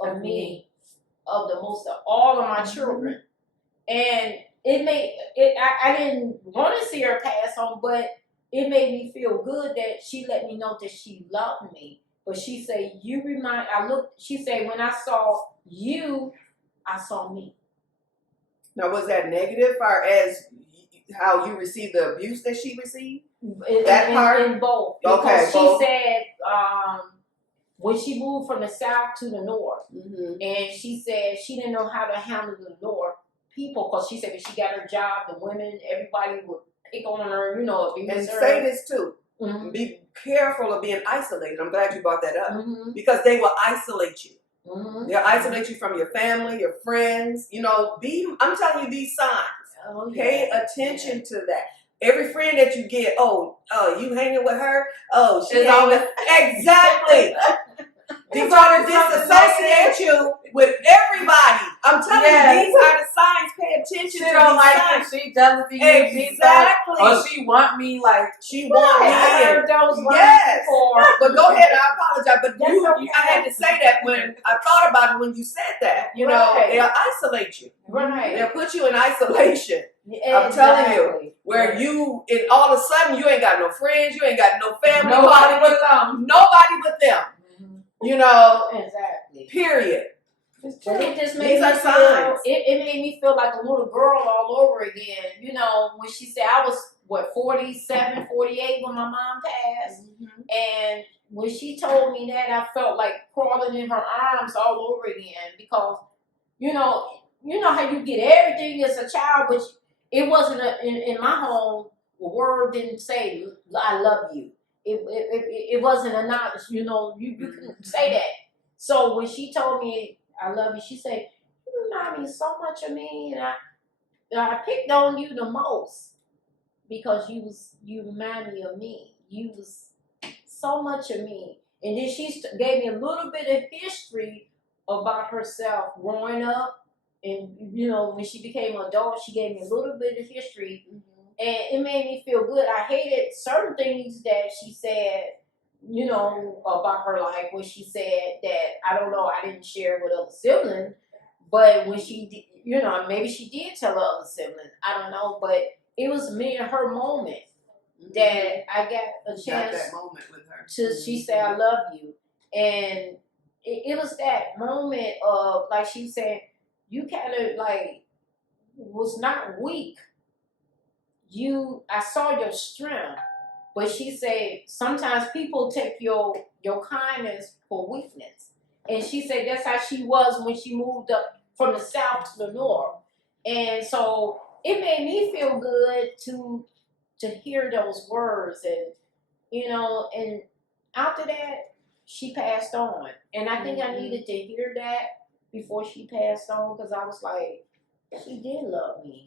of me, of the most of all of my children. And it made it. I didn't want to see her pass on, but it made me feel good that she let me know that she loved me. But she said, she said, when I saw you, I saw me. Now, was that negative, or as how you received the abuse that she received? In both. Okay, because she said, when she moved from the south to the north, and she said she didn't know how to handle the north people, because she said when she got her job, the women, everybody would pick on her, abuse her. And say this too. Mm-hmm. Be careful of being isolated. I'm glad you brought that up. Because they will isolate you. Mm-hmm. They'll isolate you from your family, your friends. I'm telling you these signs. Pay attention to that. Every friend that you get, you hanging with her? Oh, she's always exactly. They're trying to disassociate you with everybody. I'm telling you, these are the signs. Pay attention to these signs. She jealous of you. Exactly. She want me like she want me. I heard those yes. Before. But go ahead. I apologize. But I had to say that when I thought about it when you said that. They'll isolate you. Right. They'll put you in isolation. Exactly. I'm telling you, where you, and all of a sudden, you ain't got no friends, you ain't got no family. Nobody but them. Nobody but them. Exactly. Period. But it just made me feel, it made me feel like a little girl all over again. When she said I was 47, 48 when my mom passed, and when she told me that, I felt like crawling in her arms all over again, because you know how you get everything as a child, but it wasn't in my home. The word didn't say I love you. It wasn't a knowledge, you couldn't say that. So when she told me I love you, she said, you remind me so much of me, and I picked on you the most because you remind me of me. You was so much of me. And then she gave me a little bit of history about herself growing up, and when she became an adult, she gave me a little bit of history. And it made me feel good. I hated certain things that she said, about her life, when she said that, I don't know, I didn't share with other siblings, but when she did, maybe she did tell her other siblings, I don't know, but it was me and her moment that I got a chance that moment with her. She said, I love you. And it was that moment of, like she said, you kind of like was not weak. I saw your strength, but she said sometimes people take your kindness for weakness, and she said that's how she was when she moved up from the south to the north, and so it made me feel good to hear those words, and and after that she passed on, and I think I needed to hear that before she passed on, because I was like, she did love me.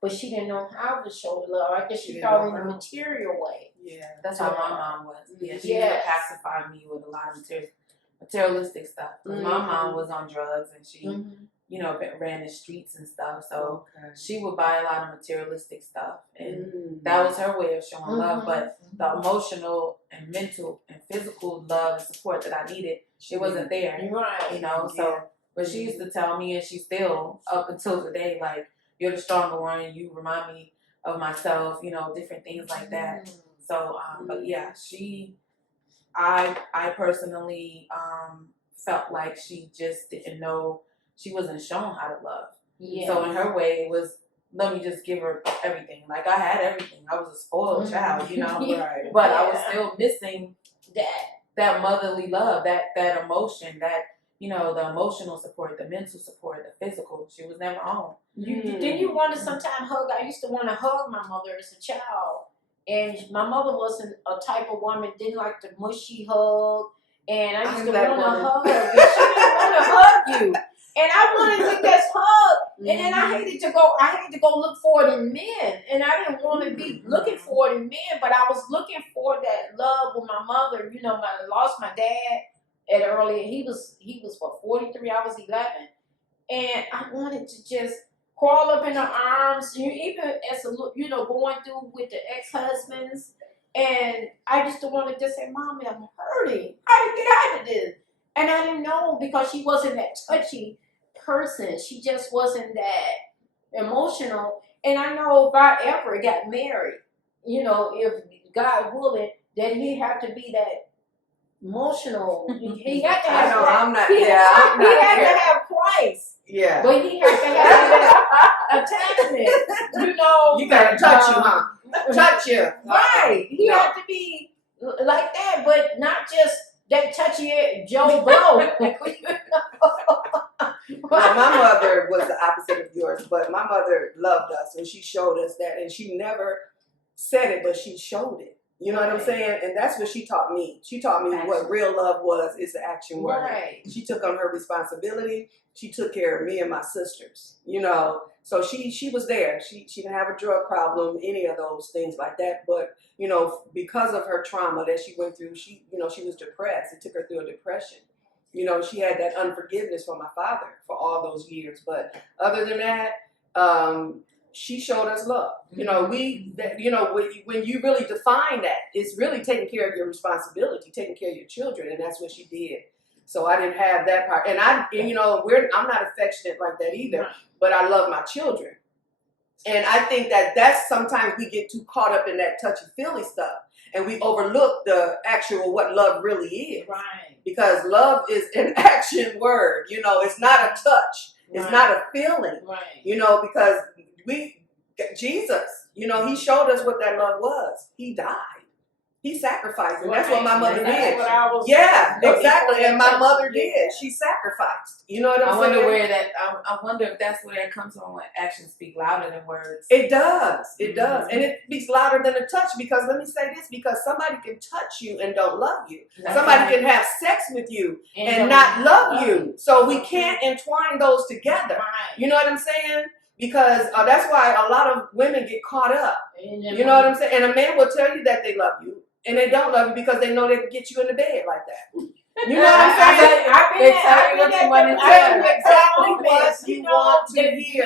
But she didn't know how to show the love. I guess she thought in a material way. Yeah. That's how my mom was. Yeah, she used to pacify me with a lot of materialistic stuff. My mom was on drugs, and she, ran the streets and stuff. So she would buy a lot of materialistic stuff, and that was her way of showing love. But the emotional and mental and physical love and support that I needed, it wasn't there. Right. You know, so, but she used to tell me, and she still, up until today, like, you're the stronger one, you remind me of myself, you know, different things like that. So, but yeah, I personally felt like she just didn't know, she wasn't shown how to love. Yeah. So in her way, it was, let me just give her everything. Like, I had everything. I was a spoiled child, you know, Right. but I was still missing that motherly love, that emotion, that, you know, the emotional support, the mental support, the physical. She was never home. Didn't you want to sometimes hug? I used to want to hug my mother as a child. And my mother wasn't a type of woman, didn't like the mushy hug. And I used to want to hug. And she didn't want to hug you. And I wanted to just hug. And then I hated to go look for it in men. And I didn't want to be looking for it in men, but I was looking for that love with my mother. You know, I lost my dad at early, he was what, 43, I was 11. And I wanted to just crawl up in her arms, even as a, you know, going through with the ex-husbands. And I just wanted to say, Mommy, I'm hurting. How to get out of this? And I didn't know, because she wasn't that touchy person. She just wasn't that emotional. And I know if I ever got married, you know, if God willing, that he'd have to be that emotional. He had to have he had to have Christ. Yeah. But he had to have that attachment. You know. You gotta touch you, huh? Touch you. Right. He had to be like that, but not just that touchy Joe Blow. Well, my mother was the opposite of yours, but my mother loved us and she showed us that, and she never said it, but she showed it. You know what I'm saying? And that's what she taught me. She taught me what real love was, is the action word. Right. She took on her responsibility. She took care of me and my sisters, you know. So she was there. She didn't have a drug problem, any of those things like that. But, you know, because of her trauma that she went through, she was depressed. It took her through a depression. You know, she had that unforgiveness for my father for all those years. But other than that, she showed us love. You know, when you really define that, it's really taking care of your responsibility, taking care of your children, and that's what she did. So I didn't have that part, and I'm not affectionate like that either, but I love my children, and I think that's sometimes we get too caught up in that touchy-feely stuff, and we overlook the actual what love really is. Right. Because love is an action word. You know, it's not a touch. It's not a feeling. Right. You know, because Jesus, you know, he showed us what that love was. He died. He sacrificed. And that's what my mother did. Exactly. And my mother did. She sacrificed. You know what I'm saying? I wonder if that's where that comes from, when actions speak louder than words. It does. It does. And it speaks louder than a touch, because let me say this, because somebody can touch you and don't love you. Somebody can have sex with you and not love you. So we can't entwine those together. You know what I'm saying? Because that's why a lot of women get caught up. You know what I'm saying? And a man will tell you that they love you, and they don't love you because they know they can get you in the bed like that. You know what I'm saying? They tell you exactly what you want to hear.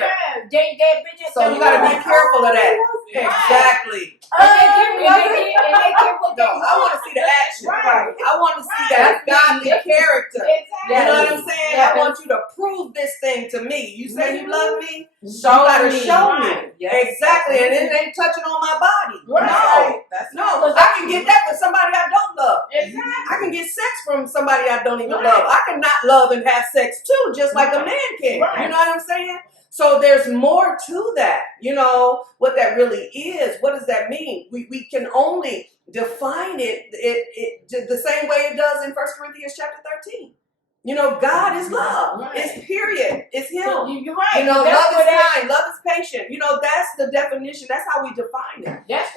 So you So got to be careful of that. Exactly. And they give what they No, I want to see the action. Right. I want to see that godly character. You know what I'm saying? I want you to prove this thing to me. You say you love me, you got to show me. Exactly. And it ain't touching on my body. No, I can get that with somebody I don't love. I can get sex from somebody I don't even love. I can not love and have sex too, just like a man can. You know what I'm saying? So there's more to that. You know, what that really is. What does that mean? We can only define it the same way it does in 1 Corinthians chapter 13. You know, God is love. It's period. It's him. You're right. You know, love is kind. Love is patient. You know, that's the definition. That's how we define it.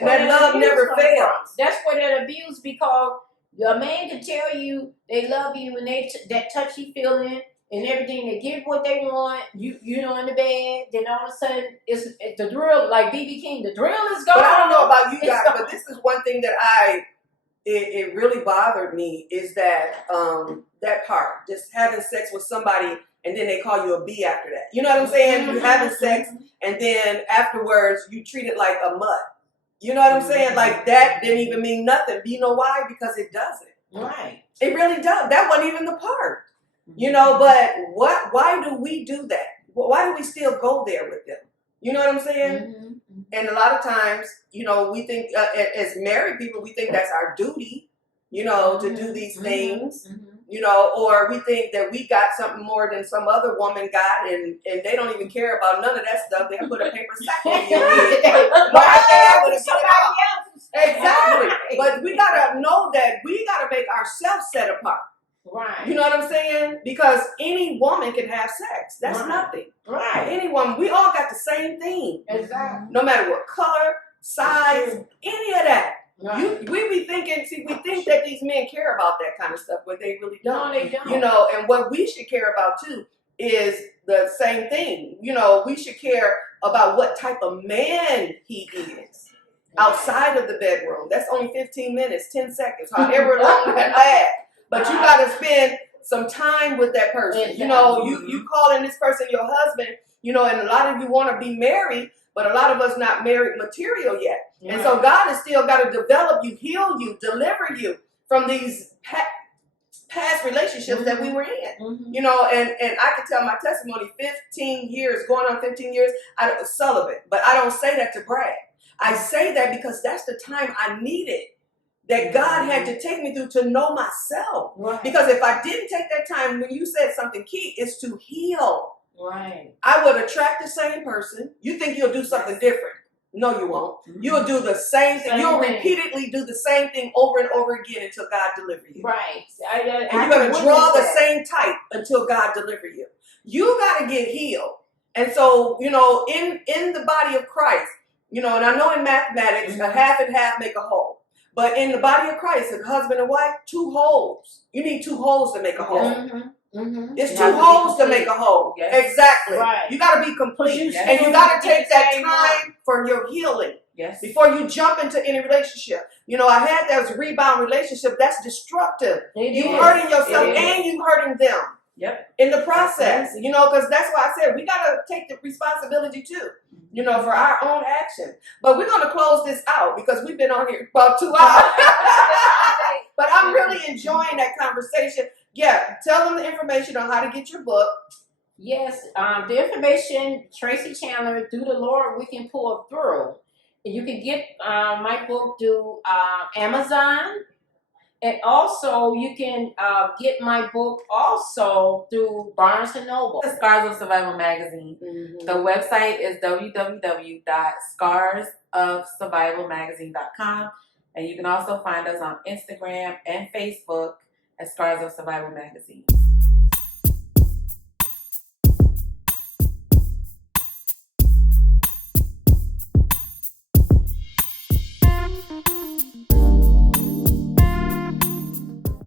And that love never fails. That's where that abuse, because a man can tell you they love you and that touchy feeling and everything, they give what they want, you know, in the bed, then all of a sudden it's the drill, like B.B. King, the drill is gone. But I don't know about you guys, but this is one thing that it really bothered me, is that that part, just having sex with somebody and then they call you a B after that. You know what I'm saying? You're having sex and then afterwards you treat it like a mutt. You know what I'm saying? Like that didn't even mean nothing. You know why? Because it doesn't. Right. It really does. That wasn't even the part. You know, but why do we do that? Why do we still go there with them? You know what I'm saying? Mm-hmm. And a lot of times, you know, we think as married people, we think that's our duty, you know, to do these things, you know, or we think that we got something more than some other woman got, and they don't even care about none of that stuff. They'll put a paper sack on your head. Right there, but it's exactly. But we gotta know that we gotta make ourselves set apart. Right. You know what I'm saying? Because any woman can have sex. That's nothing. Right. Any woman, we all got the same thing. Exactly. No matter what color, size, any of that. Right. We be thinking, see, we think that these men care about that kind of stuff, but they really don't. No, they don't. You know, and what we should care about too is the same thing. You know, we should care about what type of man he is outside of the bedroom. That's only 15 minutes, 10 seconds, however long that lasts. But you got to spend some time with that person. Exactly. You know, you calling this person your husband, you know, and a lot of you want to be married, but a lot of us not married material yet. Right. And so God has still got to develop you, heal you, deliver you from these past relationships that we were in. You know, and I can tell my testimony, 15 years, going on 15 years, I was celibate. But I don't say that to brag. I say that because that's the time I needed. That God had to take me through to know myself. Right. Because if I didn't take that time, when you said something key, is to heal. Right. I would attract the same person. You think you'll do something different. No, you won't. You'll do the same thing. You'll repeatedly do the same thing over and over again until God delivers you. Right. And you're going to draw the same type until God delivers you. You got to get healed. And so, you know, in the body of Christ, you know, and I know in mathematics, a half and half make a whole. But in the body of Christ, a husband and wife, 2 holes. You need 2 holes to make a whole. It's 2 holes to make a whole. Yes. Exactly. Right. You got to be complete. Yes. And you got to take that time for your healing. Yes. Before you jump into any relationship. You know, I had that rebound relationship. That's destructive. You hurting yourself and you hurting them. Yep. In the process, you know, because that's why I said we got to take the responsibility too, you know, for our own action. But we're going to close this out because we've been on here about 2 hours. But I'm really enjoying that conversation. Yeah, tell them the information on how to get your book. Yes, the information, Tracie Chandler, Through the Lord, We Can Pull Through. You can get my book through Amazon. And also, you can get my book also through Barnes & Noble. Scars of Survival magazine. The website is www.scarsofsurvivalmagazine.com. And you can also find us on Instagram and Facebook at Scars of Survival Magazine.